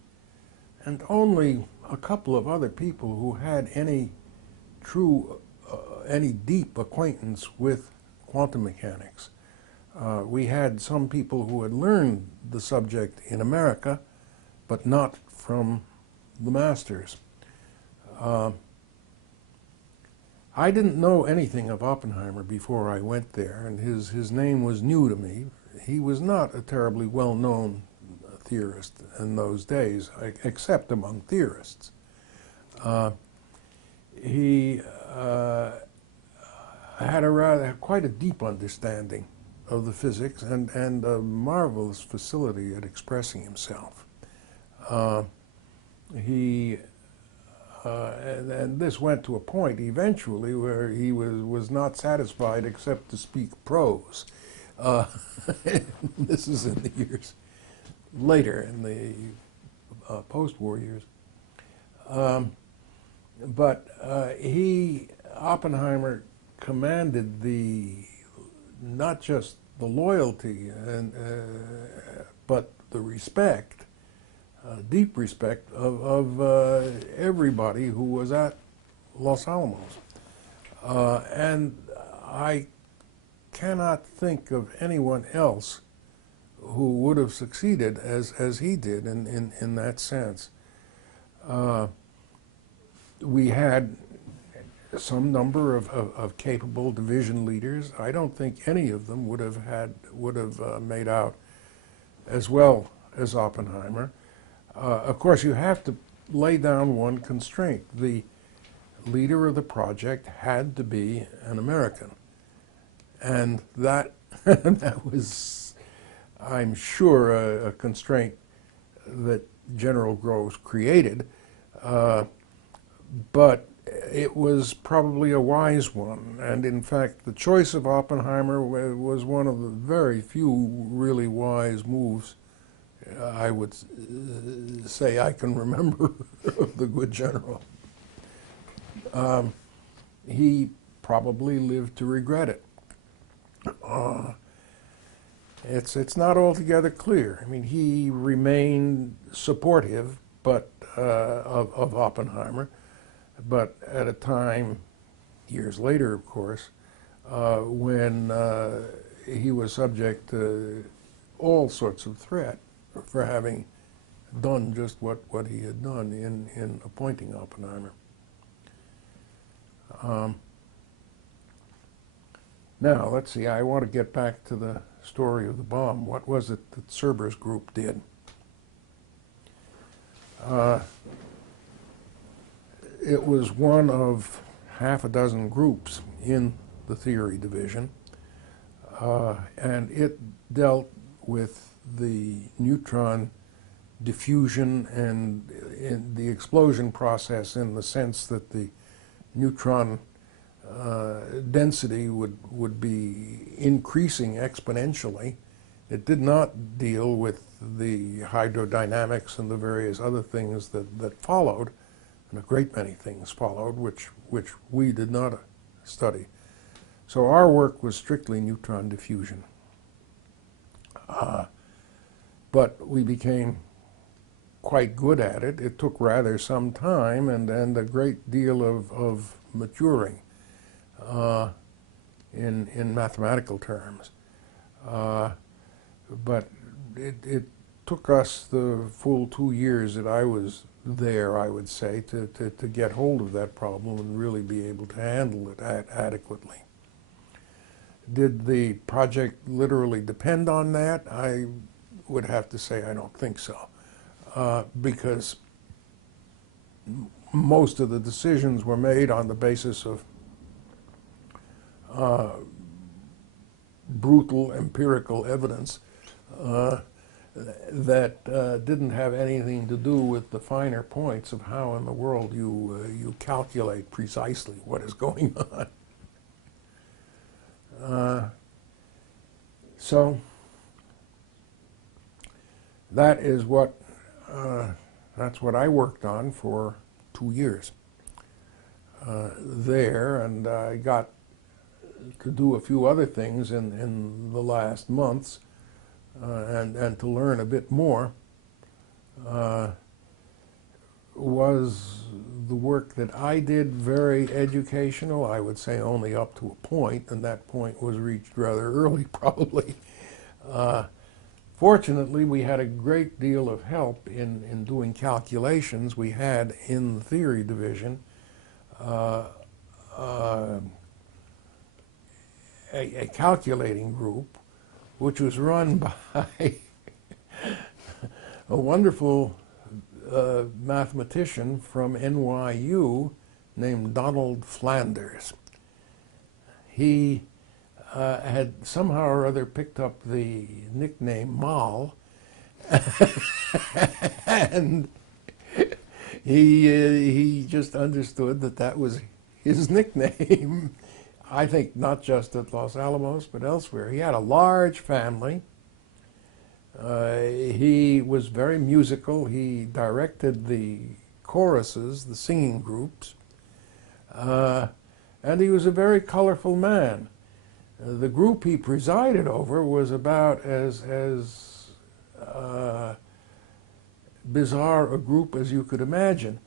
and only a couple of other people who had any deep acquaintance with quantum mechanics. We had some people who had learned the subject in America, but not from the masters. I didn't know anything of Oppenheimer before I went there, and his name was new to me. He was not a terribly well-known theorist in those days, except among theorists. He had quite a deep understanding of the physics and a marvelous facility at expressing himself. And this went to a point eventually where he was not satisfied except to speak prose. This is in the years later, in the post-war years. Oppenheimer commanded not just the loyalty but the respect, deep respect of everybody who was at Los Alamos. And I cannot think of anyone else who would have succeeded as he did in that sense. We had some number of capable division leaders. I don't think any of them would have made out as well as Oppenheimer. Of course, you have to lay down one constraint. The leader of the project had to be an American. And that, that was, I'm sure, a constraint that General Groves created. But it was probably a wise one. And in fact, the choice of Oppenheimer was one of the very few really wise moves I would say I can remember of the good general. He probably lived to regret it. It's not altogether clear. I mean, he remained supportive, but of Oppenheimer, but at a time, years later, of course, when he was subject to all sorts of threat for having done just what he had done in appointing Oppenheimer. Now, let's see, I want to get back to the story of the bomb. What was it that Serber's group did? It was one of half a dozen groups in the theory division, and it dealt with the neutron diffusion and in the explosion process, in the sense that the neutron density would be increasing exponentially. It did not deal with the hydrodynamics and the various other things that followed, and a great many things followed, which we did not study. So our work was strictly neutron diffusion. But we became quite good at it. It took rather some time and a great deal of maturing in mathematical terms. But it took us the full 2 years that I was there, I would say, to get hold of that problem and really be able to handle it adequately. Did the project literally depend on that? I would have to say I don't think so, because most of the decisions were made on the basis of brutal empirical evidence that didn't have anything to do with the finer points of how in the world you calculate precisely what is going on. So that is what that's what I worked on for 2 years there, and I got to do a few other things in the last months and to learn a bit more. Was the work that I did very educational? I would say only up to a point, and that point was reached rather early probably. Fortunately, we had a great deal of help in doing calculations. We had in the theory division a calculating group which was run by a wonderful mathematician from NYU named Donald Flanders. He had somehow or other picked up the nickname Mal, and he just understood that that was his nickname. I think not just at Los Alamos, but elsewhere. He had a large family. He was very musical. He directed the choruses, the singing groups, and he was a very colorful man. The group he presided over was about as bizarre a group as you could imagine.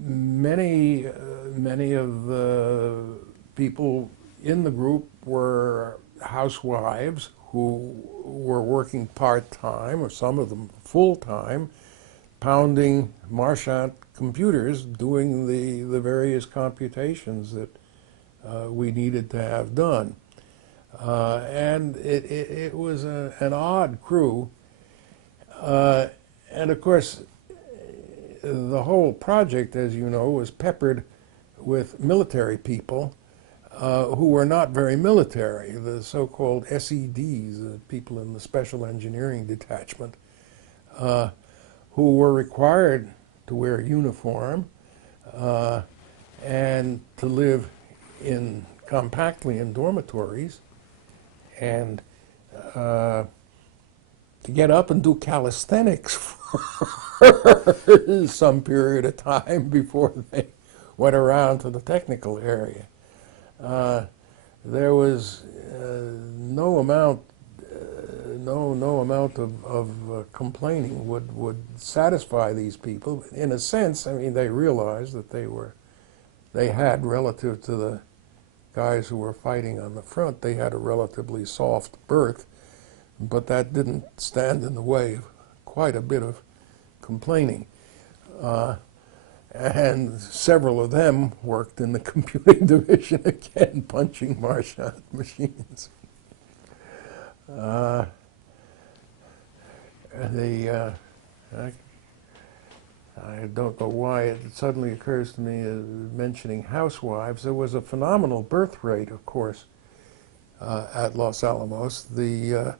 Many of the people in the group were housewives who were working part-time, or some of them full-time, pounding Marchant computers, doing the various computations that we needed to have done. And it was an odd crew. And of course, the whole project, as you know, was peppered with military people who were not very military, the so-called SEDs, the people in the Special Engineering Detachment, who were required to wear a uniform and to live compactly in dormitories, and to get up and do calisthenics for some period of time before they went around to the technical area. There was no amount of complaining would satisfy these people. In a sense, I mean, they realized that they had, relative to the guys who were fighting on the front, they had a relatively soft berth, but that didn't stand in the way of quite a bit of complaining. And several of them worked in the computing division again, punching Marchant machines. I don't know why it suddenly occurs to me, mentioning housewives. There was a phenomenal birth rate, of course, at Los Alamos. The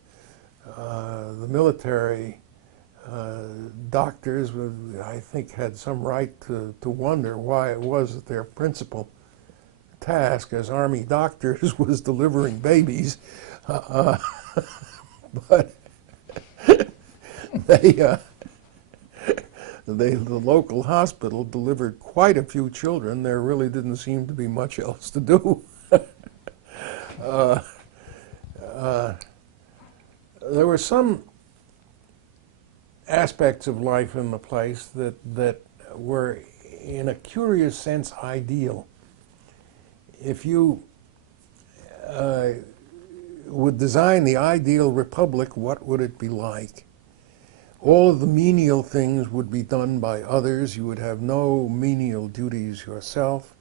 military doctors, I think, had some right to wonder why it was that their principal task as Army doctors was delivering babies. But the local hospital delivered quite a few children. There really didn't seem to be much else to do. There were some aspects of life in the place that were, in a curious sense, ideal. If you would design the ideal republic, what would it be like? All of the menial things would be done by others. You would have no menial duties yourself.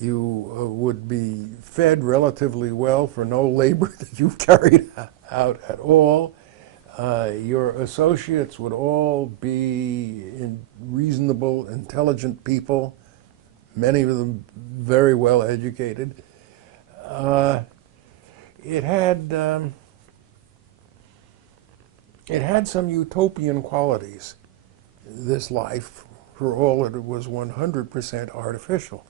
You would be fed relatively well for no labor that you've carried out at all. Your associates would all be reasonable, intelligent people, many of them very well educated. It had some utopian qualities, this life, for all that it was 100% artificial.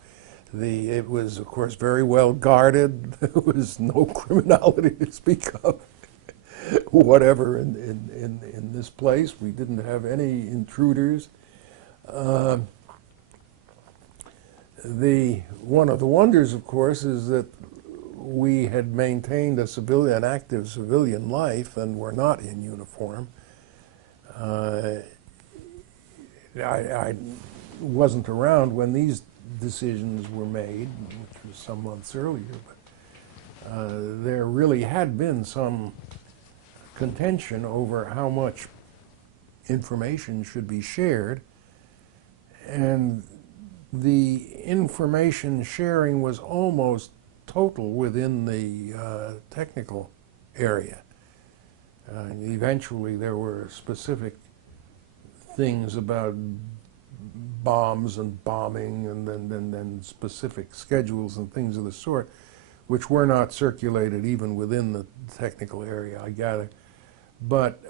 It was, of course, very well guarded. There was no criminality to speak of, whatever, in this place. We didn't have any intruders. One of the wonders, of course, is that we had maintained an active civilian life and were not in uniform. I wasn't around when these decisions were made, which was some months earlier, but there really had been some contention over how much information should be shared, and the information sharing was almost total within the technical area. Eventually there were specific things about bombs and bombing and then specific schedules and things of the sort, which were not circulated even within the technical area, I gather. But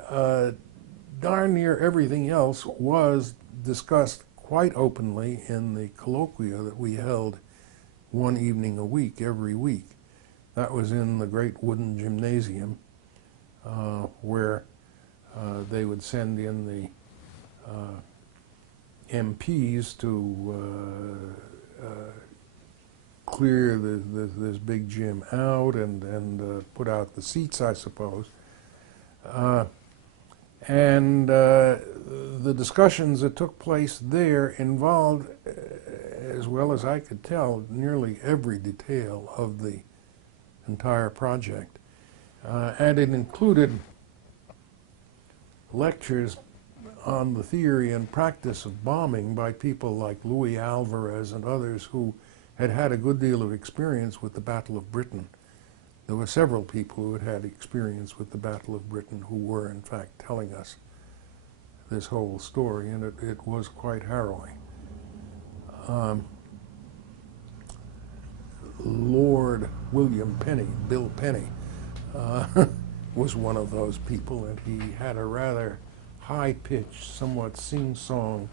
darn near everything else was discussed quite openly in the colloquia that we held one evening a week, every week. That was in the great wooden gymnasium where they would send in the MPs to clear this big gym out and put out the seats, I suppose. And the discussions that took place there involved, as well as I could tell, nearly every detail of the entire project. And it included lectures on the theory and practice of bombing by people like Louis Alvarez and others who had had a good deal of experience with the Battle of Britain. There were several people who had had experience with the Battle of Britain who were, in fact, telling us this whole story, and it was quite harrowing. Lord William Penny, Bill Penny, was one of those people, and he had a rather high-pitched, somewhat sing-song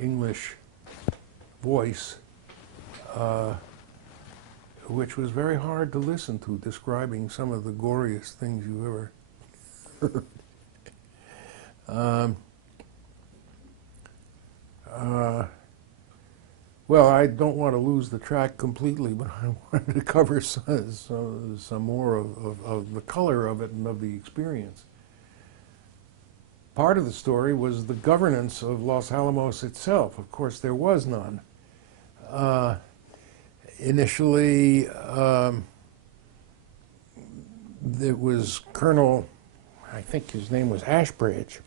English voice, which was very hard to listen to, describing some of the goriest things you ever heard. Well, I don't want to lose the track completely, but I wanted to cover some more of the color of it and of the experience. Part of the story was the governance of Los Alamos itself. Of course, there was none. Initially, it was Colonel, I think his name was Ashbridge.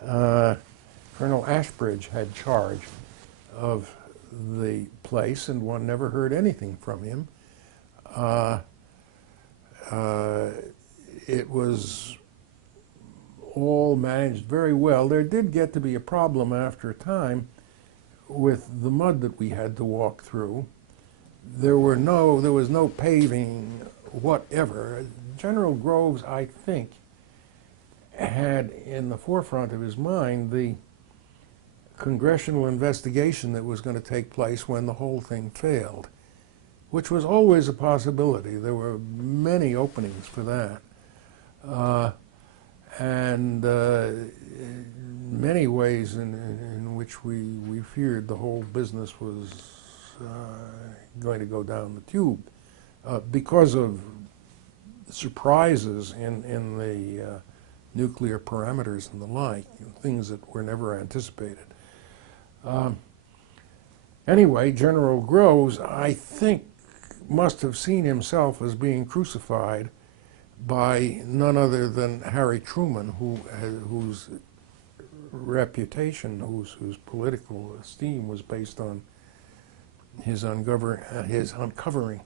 Colonel Ashbridge had charge of the place, and one never heard anything from him. It was all managed very well. There did get to be a problem after a time with the mud that we had to walk through. There was no paving whatever. General Groves, I think, had in the forefront of his mind the congressional investigation that was going to take place when the whole thing failed, which was always a possibility. There were many openings for that. And many ways in which we feared the whole business was going to go down the tube because of surprises in the nuclear parameters and the like, things that were never anticipated. Anyway, General Groves, I think, must have seen himself as being crucified by none other than Harry Truman, whose reputation, whose political esteem was based on his uncovering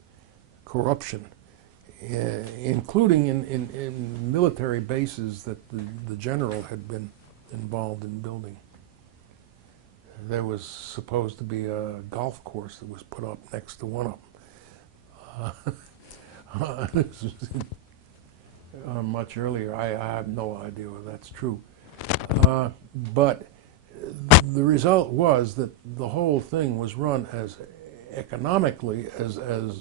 corruption, including in military bases that the general had been involved in building. There was supposed to be a golf course that was put up next to one of them. Much earlier. I have no idea whether that's true. But the result was that the whole thing was run as economically as the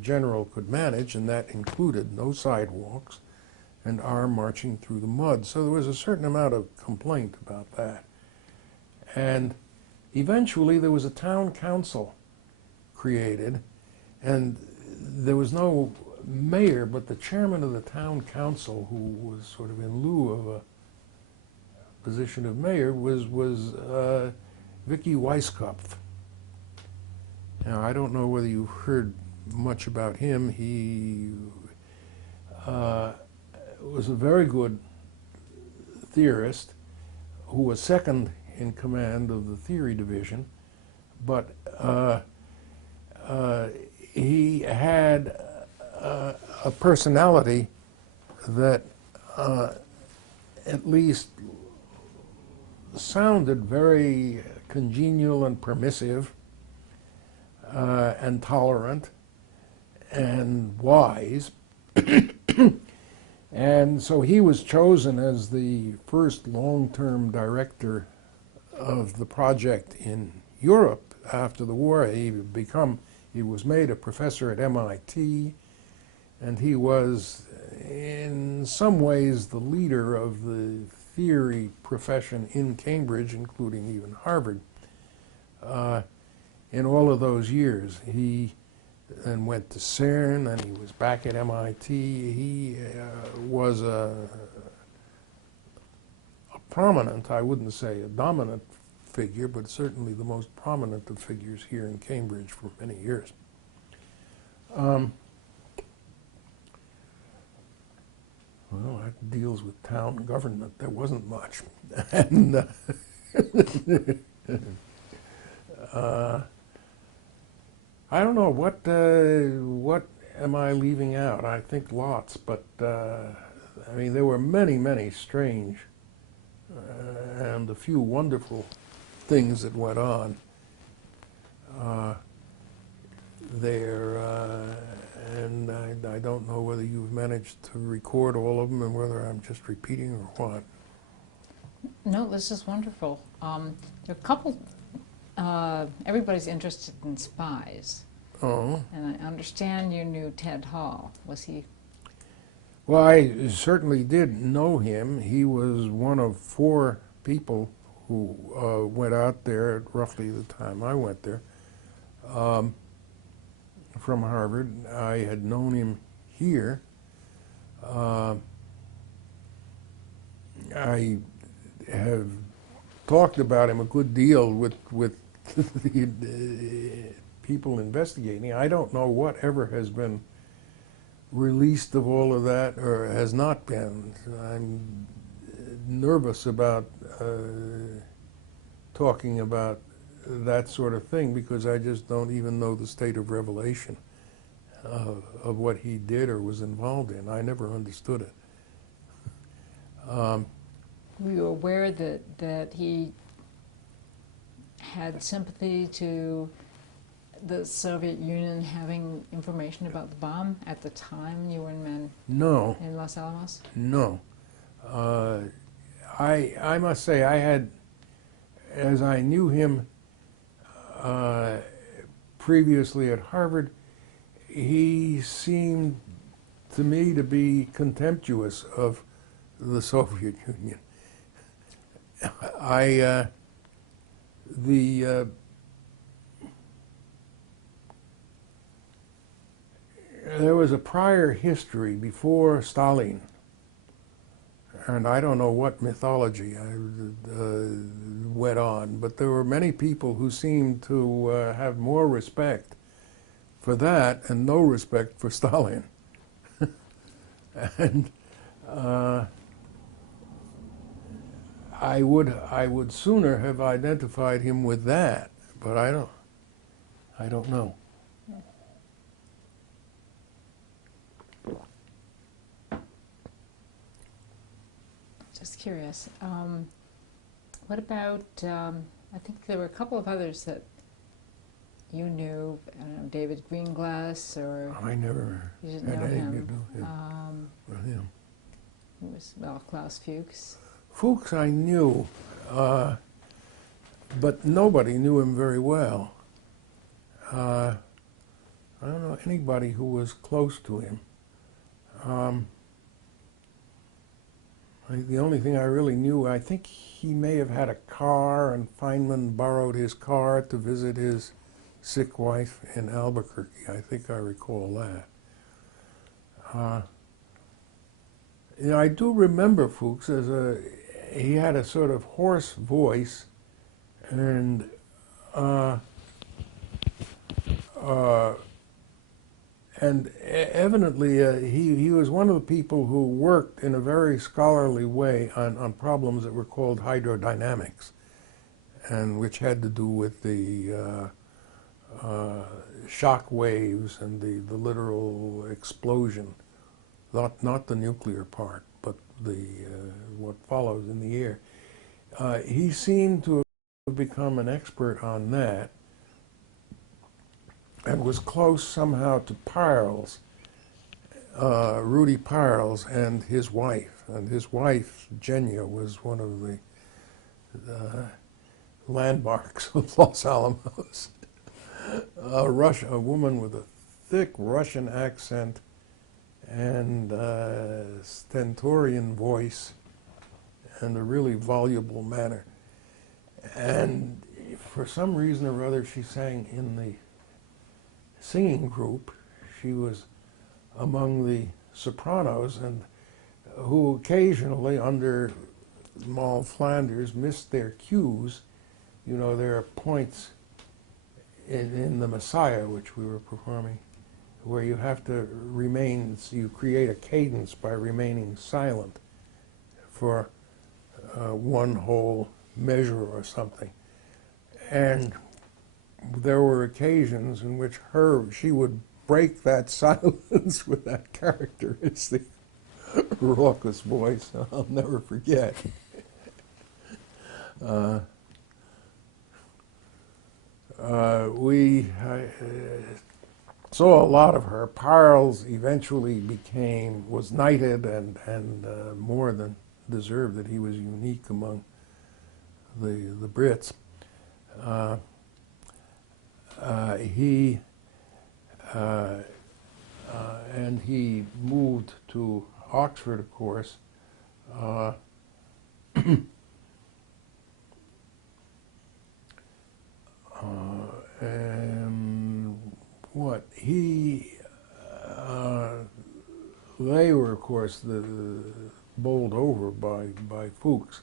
general could manage, and that included no sidewalks and arm marching through the mud. So there was a certain amount of complaint about that. And eventually there was a town council created, and there was no mayor, but the chairman of the town council, who was sort of in lieu of a position of mayor, was Vicky Weisskopf. Now, I don't know whether you've heard much about him. He was a very good theorist who was second in command of the theory division, but he had a personality that at least sounded very congenial and permissive and tolerant and wise. And so he was chosen as the first long-term director of the project in Europe after the war. He was made a professor at MIT, and he was in some ways the leader of the theory profession in Cambridge, including even Harvard. In all of those years, he then went to CERN, and he was back at MIT. He was a prominent, I wouldn't say a dominant figure, but certainly the most prominent of figures here in Cambridge for many years. Well, that deals with town government. There wasn't much. And I don't know, what am I leaving out? I think lots, but I mean, there were many, many strange and a few wonderful things that went on there, and I don't know whether you've managed to record all of them and whether I'm just repeating or what. No, this is wonderful. There are a couple, everybody's interested in spies. Oh. And I understand you knew Ted Hall. Was he? Well, I certainly did know him. He was one of 4 people who went out there at roughly the time I went there from Harvard. I had known him here. I have talked about him a good deal with the people investigating. I don't know whatever has been released of all of that or has not been. I'm nervous about talking about that sort of thing because I just don't even know the state of revelation of what he did or was involved in. I never understood it. Were you aware that he had sympathy to the Soviet Union having information about the bomb at the time you were in Los Alamos? No. I must say I had, as I knew him previously at Harvard, he seemed to me to be contemptuous of the Soviet Union. There was a prior history before Stalin, and I don't know what mythology went on, but there were many people who seemed to have more respect for that and no respect for Stalin. And I would sooner have identified him with that, but I don't know. Just curious. What about, I think there were a couple of others that you knew, I don't know, David Greenglass, or... I never you didn't had know anything him. to do with him. It was, well, Klaus Fuchs. Fuchs I knew, but nobody knew him very well. I don't know anybody who was close to him. The only thing I really knew, I think he may have had a car, and Feynman borrowed his car to visit his sick wife in Albuquerque. I think I recall that. I do remember Fuchs as he had a sort of hoarse voice, and evidently he was one of the people who worked in a very scholarly way on problems that were called hydrodynamics, and which had to do with the shock waves and the literal explosion, not the nuclear part, but the what follows in the air. He seemed to have become an expert on that, and was close somehow to Peierls, Rudy Peierls, and his wife. And his wife, Genya, was one of the landmarks of Los Alamos. A woman with a thick Russian accent and stentorian voice and a really voluble manner. And for some reason or other, she sang in the singing group. She was among the sopranos, and who occasionally, under Moll Flanders, missed their cues. You know, there are points in the Messiah, which we were performing, where you have to remain, you create a cadence by remaining silent for one whole measure or something. And there were occasions in which she would break that silence with that characteristic raucous voice I'll never forget. We saw a lot of her. Peierls eventually was knighted and more than deserved that he was unique among the Brits. And he moved to Oxford, of course. And what they were, of course, bowled over by Fuchs.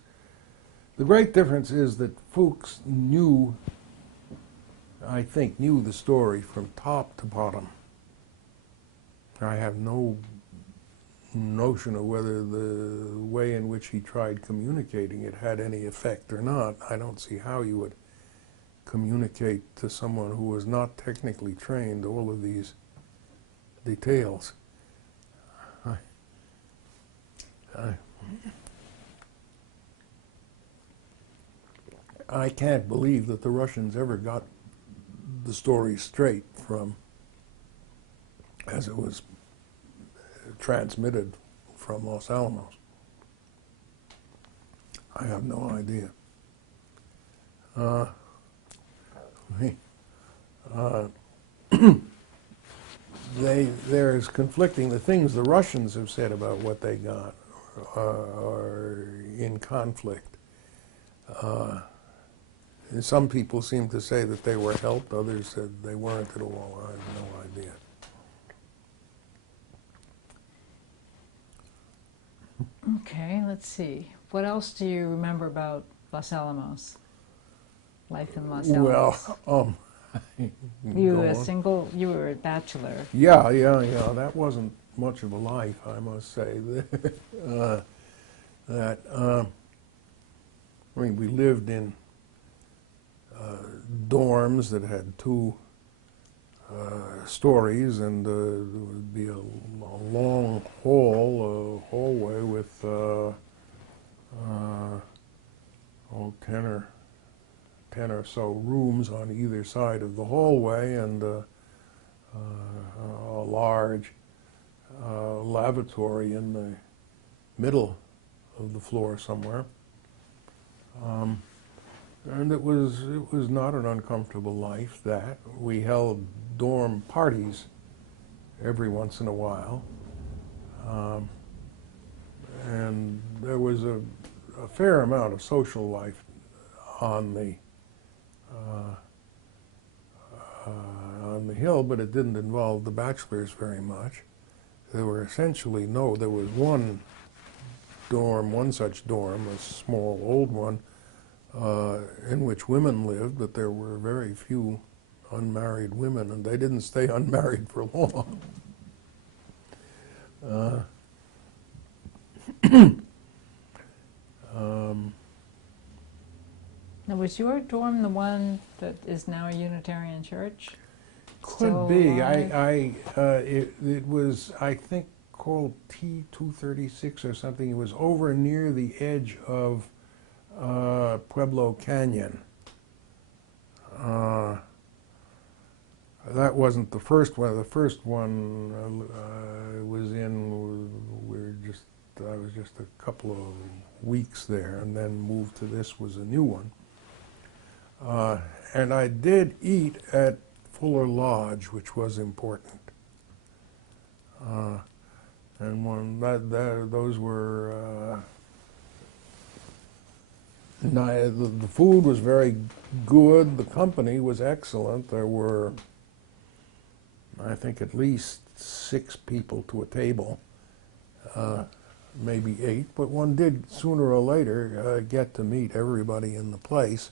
The great difference is that Fuchs I think, knew the story from top to bottom. I have no notion of whether the way in which he tried communicating it had any effect or not. I don't see how you would communicate to someone who was not technically trained all of these details. I can't believe that the Russians ever got the story straight from, as it was transmitted from Los Alamos. I have no idea. There's conflicting. The things the Russians have said about what they got are in conflict. Some people seem to say that they were helped, others said they weren't at all. I have no idea. Okay, let's see. What else do you remember about Los Alamos? Life in Los Alamos. Well, you were a bachelor. Yeah, that wasn't much of a life, I must say. I mean, we lived in dorms that had two stories, and there would be a long hallway with 10 or so rooms on either side of the hallway, and a large lavatory in the middle of the floor somewhere. And it was not an uncomfortable life. That we held dorm parties every once in a while, and there was a fair amount of social life on the hill, but it didn't involve the bachelors very much. There were essentially there was one such dorm, a small old one, in which women lived, but there were very few unmarried women, and they didn't stay unmarried for long. Now, was your dorm the one that is now a Unitarian church? Could be. It was, I think, called T236 or something. It was over near the edge of Pueblo Canyon. That wasn't the first one. The first one was in. I was just a couple of weeks there, and then moved to this. Was a new one. And I did eat at Fuller Lodge, which was important. And those were. The food was very good. The company was excellent. There were, I think, at least 6 people to a table, maybe 8. But one did sooner or later get to meet everybody in the place,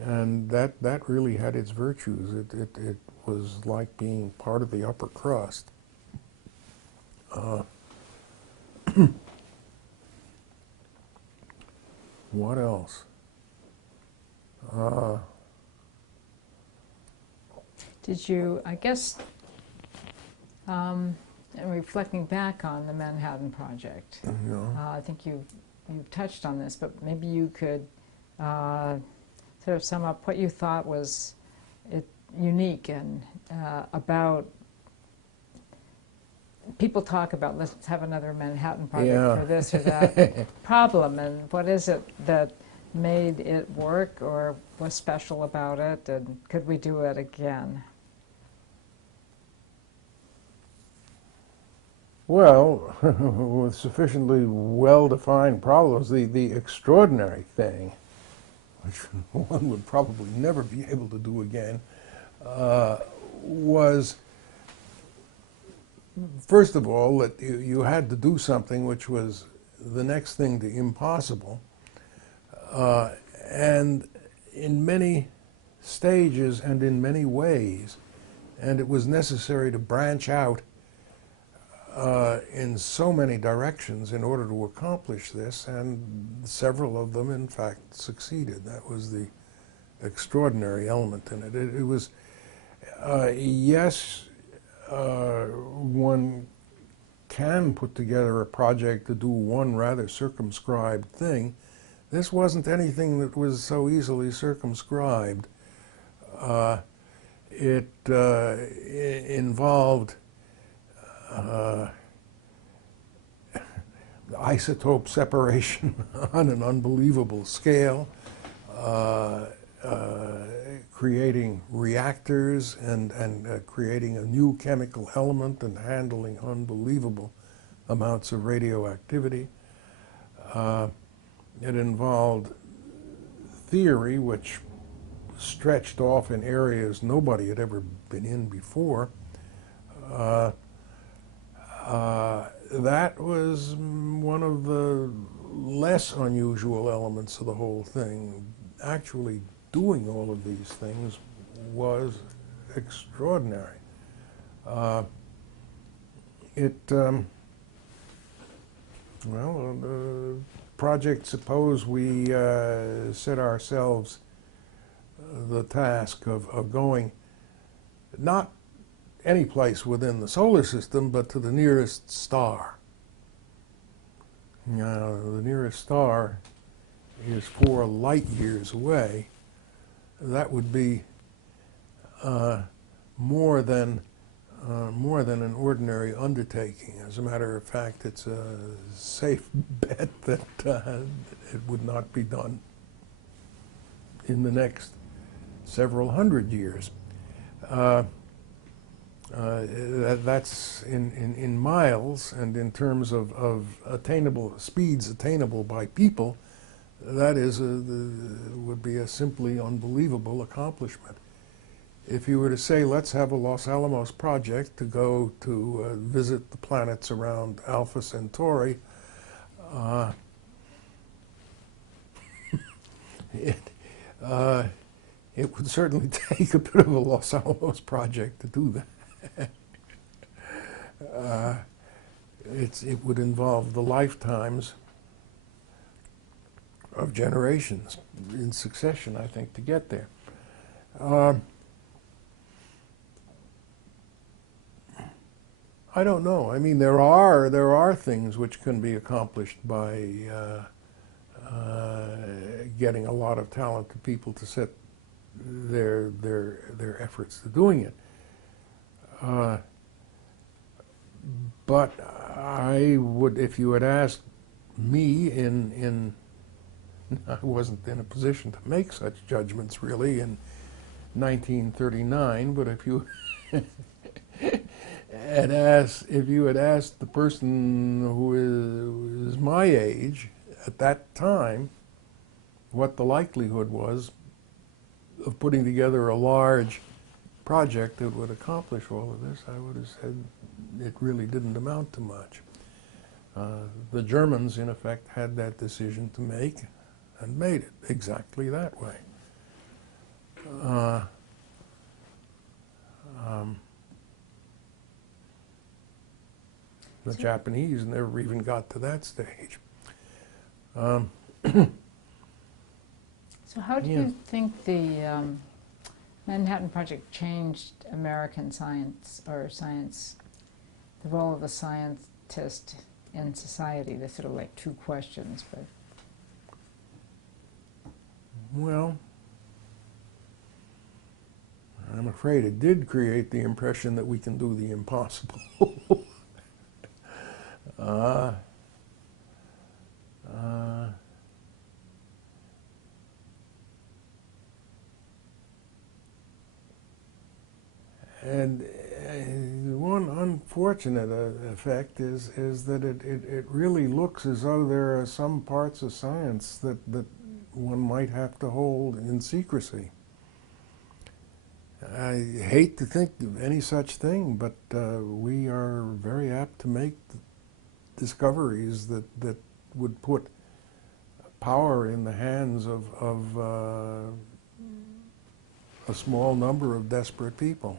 and that really had its virtues. It was like being part of the upper crust. What else? Did you, I guess, and reflecting back on the Manhattan Project, I think you touched on this, but maybe you could sort of sum up what you thought was unique and about. People talk about, let's have another Manhattan Project for this or that problem, and what is it that made it work or was special about it, and could we do it again? Well, with sufficiently well-defined problems, the extraordinary thing, which one would probably never be able to do again, was, first of all, that you had to do something which was the next thing to impossible, and in many stages and in many ways, and it was necessary to branch out in so many directions in order to accomplish this, and several of them, in fact, succeeded. That was the extraordinary element in it. It was, yes, one can put together a project to do one rather circumscribed thing. This wasn't anything that was so easily circumscribed. It involved isotope separation on an unbelievable scale, creating reactors and creating a new chemical element and handling unbelievable amounts of radioactivity. It involved theory which stretched off in areas nobody had ever been in before. That was one of the less unusual elements of the whole thing. Actually doing all of these things was extraordinary. Well, the project, suppose we set ourselves the task of going not any place within the solar system, but to the nearest star. Now, the nearest star is 4 light years away. That would be more than more than an ordinary undertaking. As a matter of fact, it's a safe bet that it would not be done in the next several hundred years. That's in miles, and in terms of attainable speeds attainable by people, that is would be a simply unbelievable accomplishment. If you were to say, let's have a Los Alamos project to go to visit the planets around Alpha Centauri, it would certainly take a bit of a Los Alamos project to do that. It would involve the lifetimes of generations in succession, I think, to get there. I don't know. I mean, there are things which can be accomplished by getting a lot of talented people to set their efforts to doing it. But I would, if you had asked me I wasn't in a position to make such judgments really in 1939, but if you if you had asked the person who is my age at that time what the likelihood was of putting together a large project that would accomplish all of this, I would have said it really didn't amount to much. The Germans, in effect, had that decision to make and made it exactly that way. The Japanese never even got to that stage. So how do you think the Manhattan Project changed American science, or science, the role of a scientist in society? There's sort of like two questions, but... Well, I'm afraid it did create the impression that we can do the impossible. And one unfortunate effect is that it really looks as though there are some parts of science that one might have to hold in secrecy. I hate to think of any such thing, but we are very apt to make discoveries that would put power in the hands of a small number of desperate people.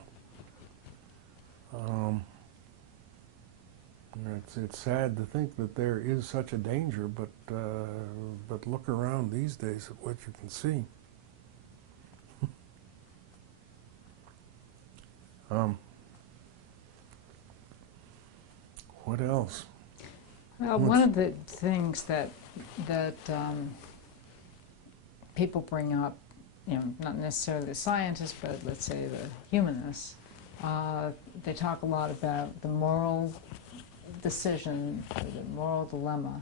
It's sad to think that there is such a danger, but look around these days at what you can see. What else? Well, one of the things that people bring up, not necessarily the scientists, but let's say the humanists, they talk a lot about the moral decision, or the moral dilemma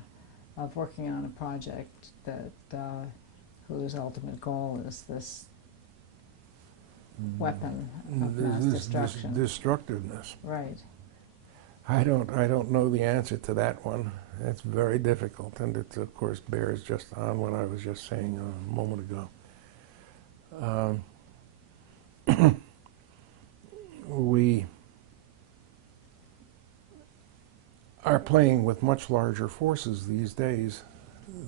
of working on a project that whose ultimate goal is this weapon of mass destruction. Destructiveness. Right. I don't know the answer to that one. It's very difficult, and it of course bears just on what I was just saying a moment ago. We are playing with much larger forces these days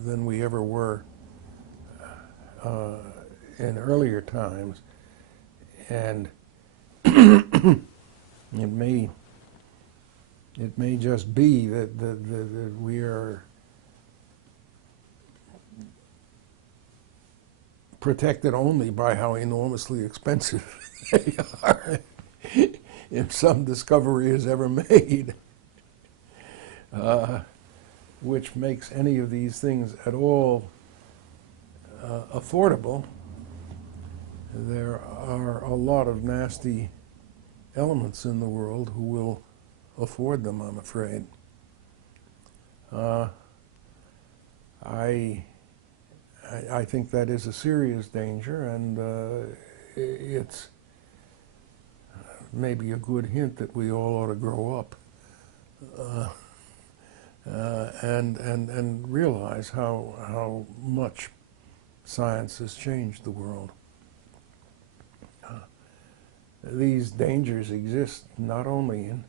than we ever were in earlier times, and it may just be that we are protected only by how enormously expensive they are. If some discovery is ever made, which makes any of these things at all affordable, there are a lot of nasty elements in the world who will afford them, I'm afraid. I think that is a serious danger, and it's maybe a good hint that we all ought to grow up and realize how much science has changed the world. These dangers exist not only in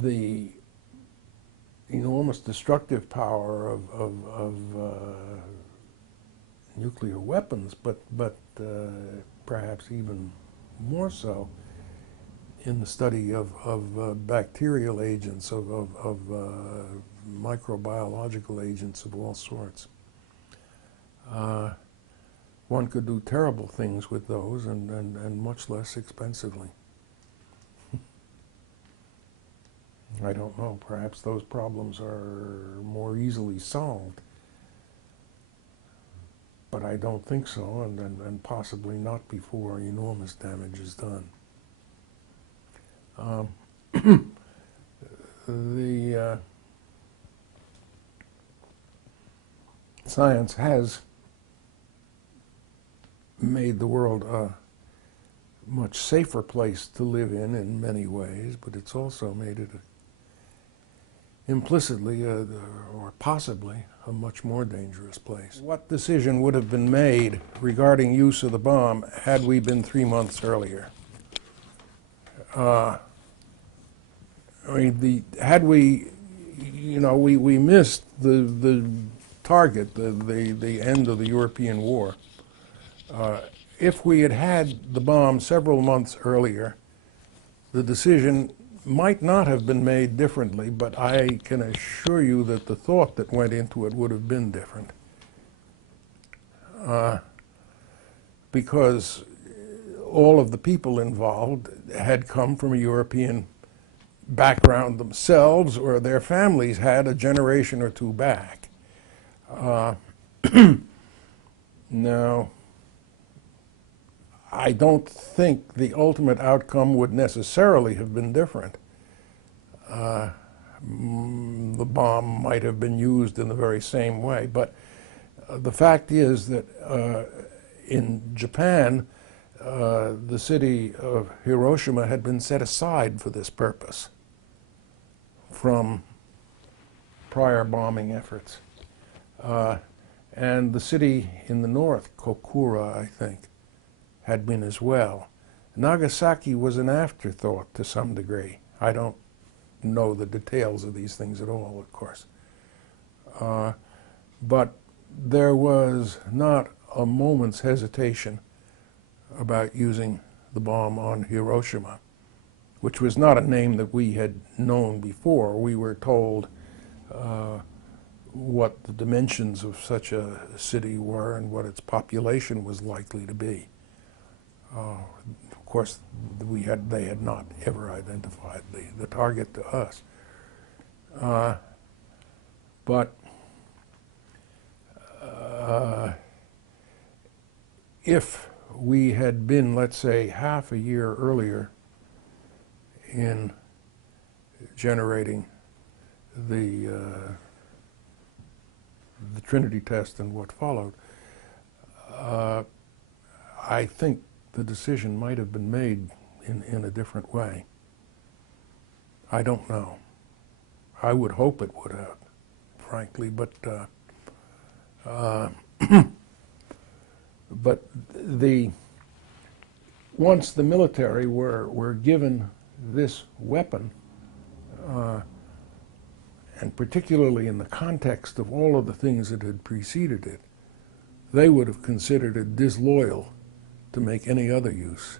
the enormous destructive power of nuclear weapons, but perhaps even more so in the study of bacterial agents, of microbiological agents of all sorts. One could do terrible things with those, and much less expensively. I don't know, perhaps those problems are more easily solved, but I don't think so, and possibly not before enormous damage is done. The science has made the world a much safer place to live in many ways, but it's also made it implicitly or possibly a much more dangerous place. What decision would have been made regarding use of the bomb had we been 3 months earlier? Had we, we missed the target, the end of the European war. If we had had the bomb several months earlier, the decision might not have been made differently, but I can assure you that the thought that went into it would have been different. Because all of the people involved had come from a European background themselves, or their families had a generation or two back. Now, I don't think the ultimate outcome would necessarily have been different. The bomb might have been used in the very same way, but the fact is that in Japan, the city of Hiroshima had been set aside for this purpose from prior bombing efforts. And the city in the north, Kokura, I think, had been as well. Nagasaki was an afterthought to some degree. I don't know the details of these things at all, of course. But there was not a moment's hesitation about using the bomb on Hiroshima, which was not a name that we had known before. We were told what the dimensions of such a city were and what its population was likely to be. Of course, they had not ever identified the target to us. But if we had been, let's say, half a year earlier in generating the Trinity test and what followed, I think the decision might have been made in a different way. I don't know. I would hope it would have, frankly, but but once the military were given this weapon, and particularly in the context of all of the things that had preceded it, they would have considered it disloyal to make any other use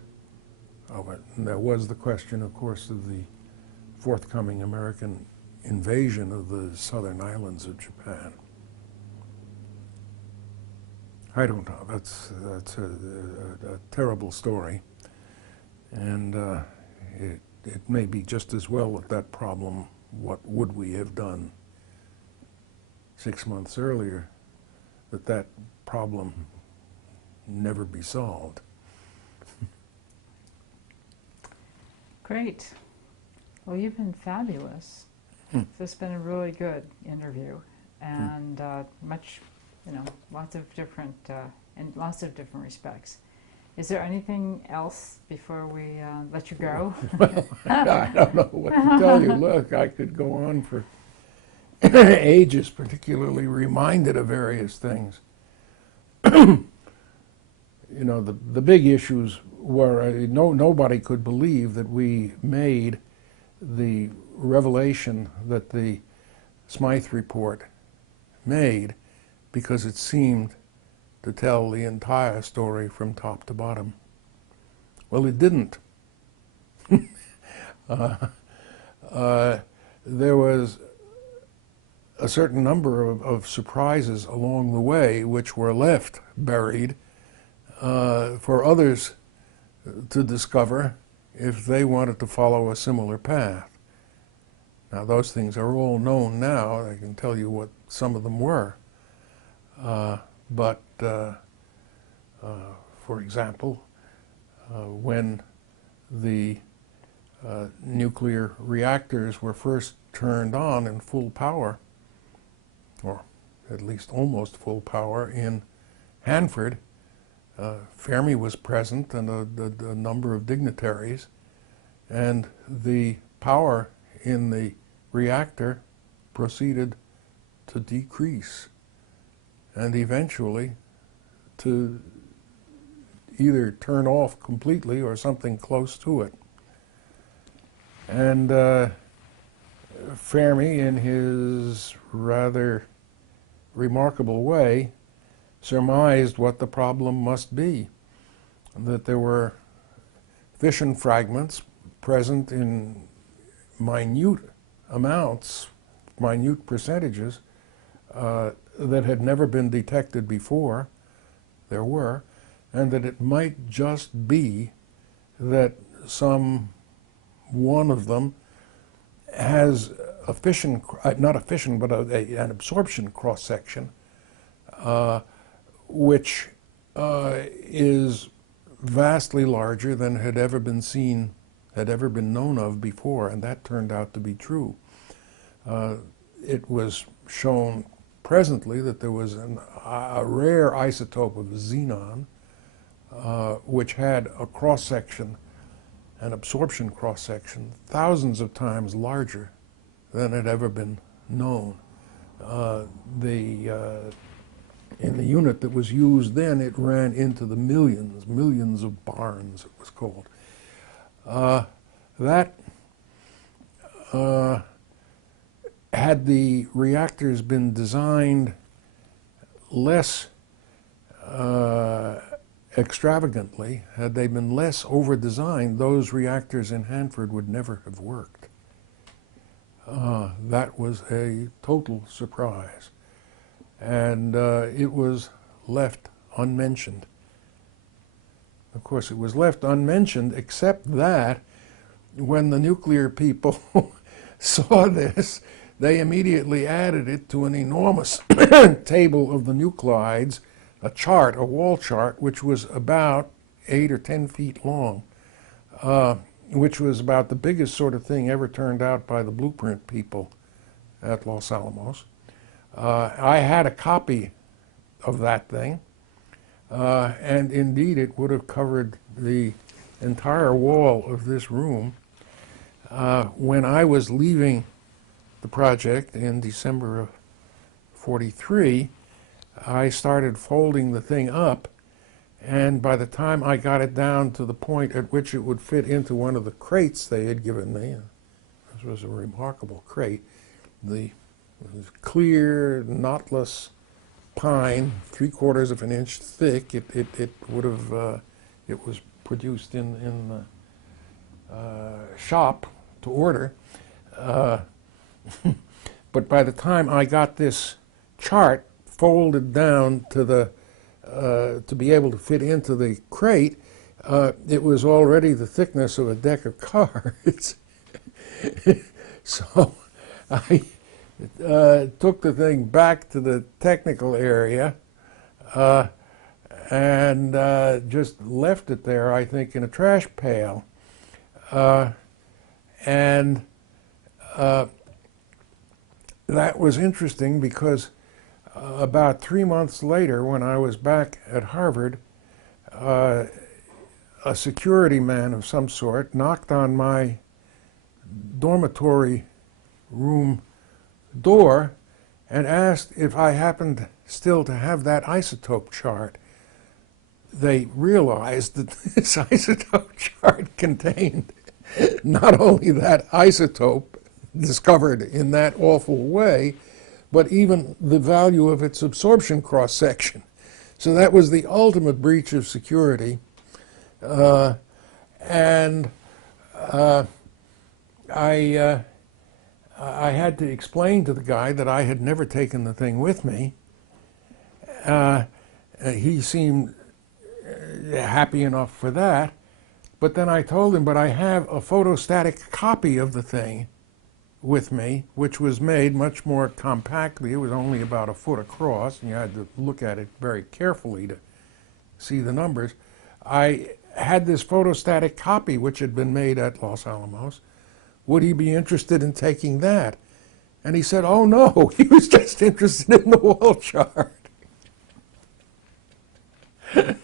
of it. And there was the question, of course, of the forthcoming American invasion of the southern islands of Japan. I don't know. That's a terrible story, and it may be just as well with that problem. What would we have done 6 months earlier? That problem never be solved. Great. Well, you've been fabulous. This has been a really good interview, and much, lots of different, in lots of different respects. Is there anything else before we let you go? Well, I don't know what to tell you. Look, I could go on for ages, particularly reminded of various things. The big issues were nobody could believe that we made the revelation that the Smythe report made, because it seemed to tell the entire story from top to bottom. Well, it didn't. There was a certain number of surprises along the way which were left buried for others to discover if they wanted to follow a similar path. Now, those things are all known now. I can tell you what some of them were. For example, when the nuclear reactors were first turned on in full power, or at least almost full power, in Hanford, Fermi was present and a number of dignitaries, and the power in the reactor proceeded to decrease and eventually to either turn off completely or something close to it. And Fermi, in his rather remarkable way, surmised what the problem must be, that there were fission fragments present in minute amounts, minute percentages, that had never been detected before. There were, and that it might just be that some one of them has a fission, not a fission, but an absorption cross-section, which is vastly larger than had ever been seen, had ever been known of before, and that turned out to be true. It was shown presently that there was a rare isotope of xenon, which had a cross-section, an absorption cross-section, thousands of times larger than had ever been known. In the unit that was used then, it ran into the millions of barns, it was called. Had the reactors been designed less extravagantly, had they been less over-designed, those reactors in Hanford would never have worked. That was a total surprise. And it was left unmentioned. Of course, it was left unmentioned, except that when the nuclear people saw this, they immediately added it to an enormous table of the nuclides, a chart, a wall chart, which was about 8 or 10 feet long, which was about the biggest sort of thing ever turned out by the blueprint people at Los Alamos. I had a copy of that thing, and indeed it would have covered the entire wall of this room. When I was leaving the project in December of '43, I started folding the thing up, and by the time I got it down to the point at which it would fit into one of the crates they had given me, this was a remarkable crate, it was clear, knotless pine, 3/4 of an inch thick. It would have, it was produced in the shop to order. But by the time I got this chart folded down to to be able to fit into the crate, it was already the thickness of a deck of cards. So I took the thing back to the technical area and just left it there, I think, in a trash pail. And that was interesting because about 3 months later, when I was back at Harvard, a security man of some sort knocked on my dormitory room door and asked if I happened still to have that isotope chart. They realized that this isotope chart contained not only that isotope discovered in that awful way, but even the value of its absorption cross-section. So that was the ultimate breach of security. And I had to explain to the guy that I had never taken the thing with me. He seemed happy enough for that. But then I told him, but I have a photostatic copy of the thing with me, which was made much more compactly. It was only about a foot across, and you had to look at it very carefully to see the numbers. I had this photostatic copy, which had been made at Los Alamos. Would he be interested in taking that? And he said, oh no, he was just interested in the wall chart.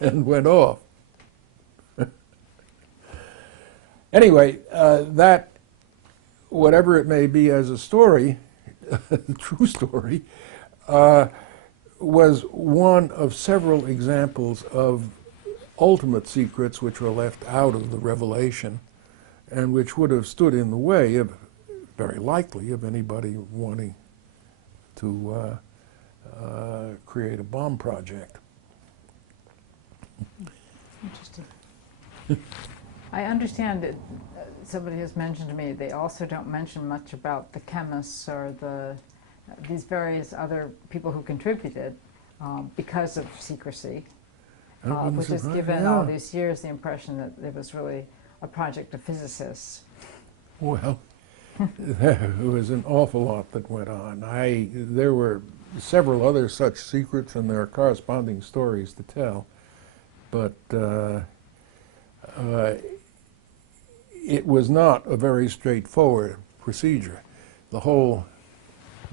And went off. Anyway, that, whatever it may be as a story, a true story, was one of several examples of ultimate secrets which were left out of the revelation and which would have stood in the way of, very likely, of anybody wanting to create a bomb project. Interesting. I understand that somebody has mentioned to me they also don't mention much about the chemists or these various other people who contributed because of secrecy, which has given all these years the impression that it was really a project of physicists. Well, there was an awful lot that went on. There were several other such secrets, and there are corresponding stories to tell. But it was not a very straightforward procedure, the whole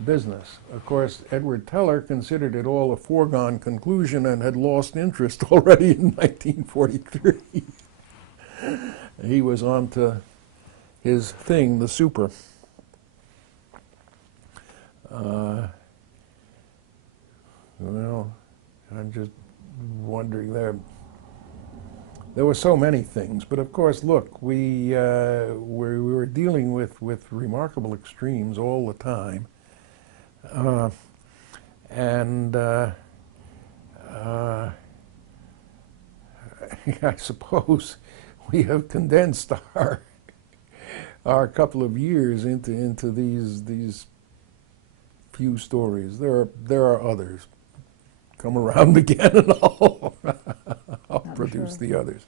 business. Of course, Edward Teller considered it all a foregone conclusion and had lost interest already in 1943. He was on to his thing, the super. Well, I'm just wondering, there were so many things, but of course, look, we were dealing with remarkable extremes all the time, and I suppose we have condensed our couple of years into these few stories. There are others. Come around again, and I'll produce the others.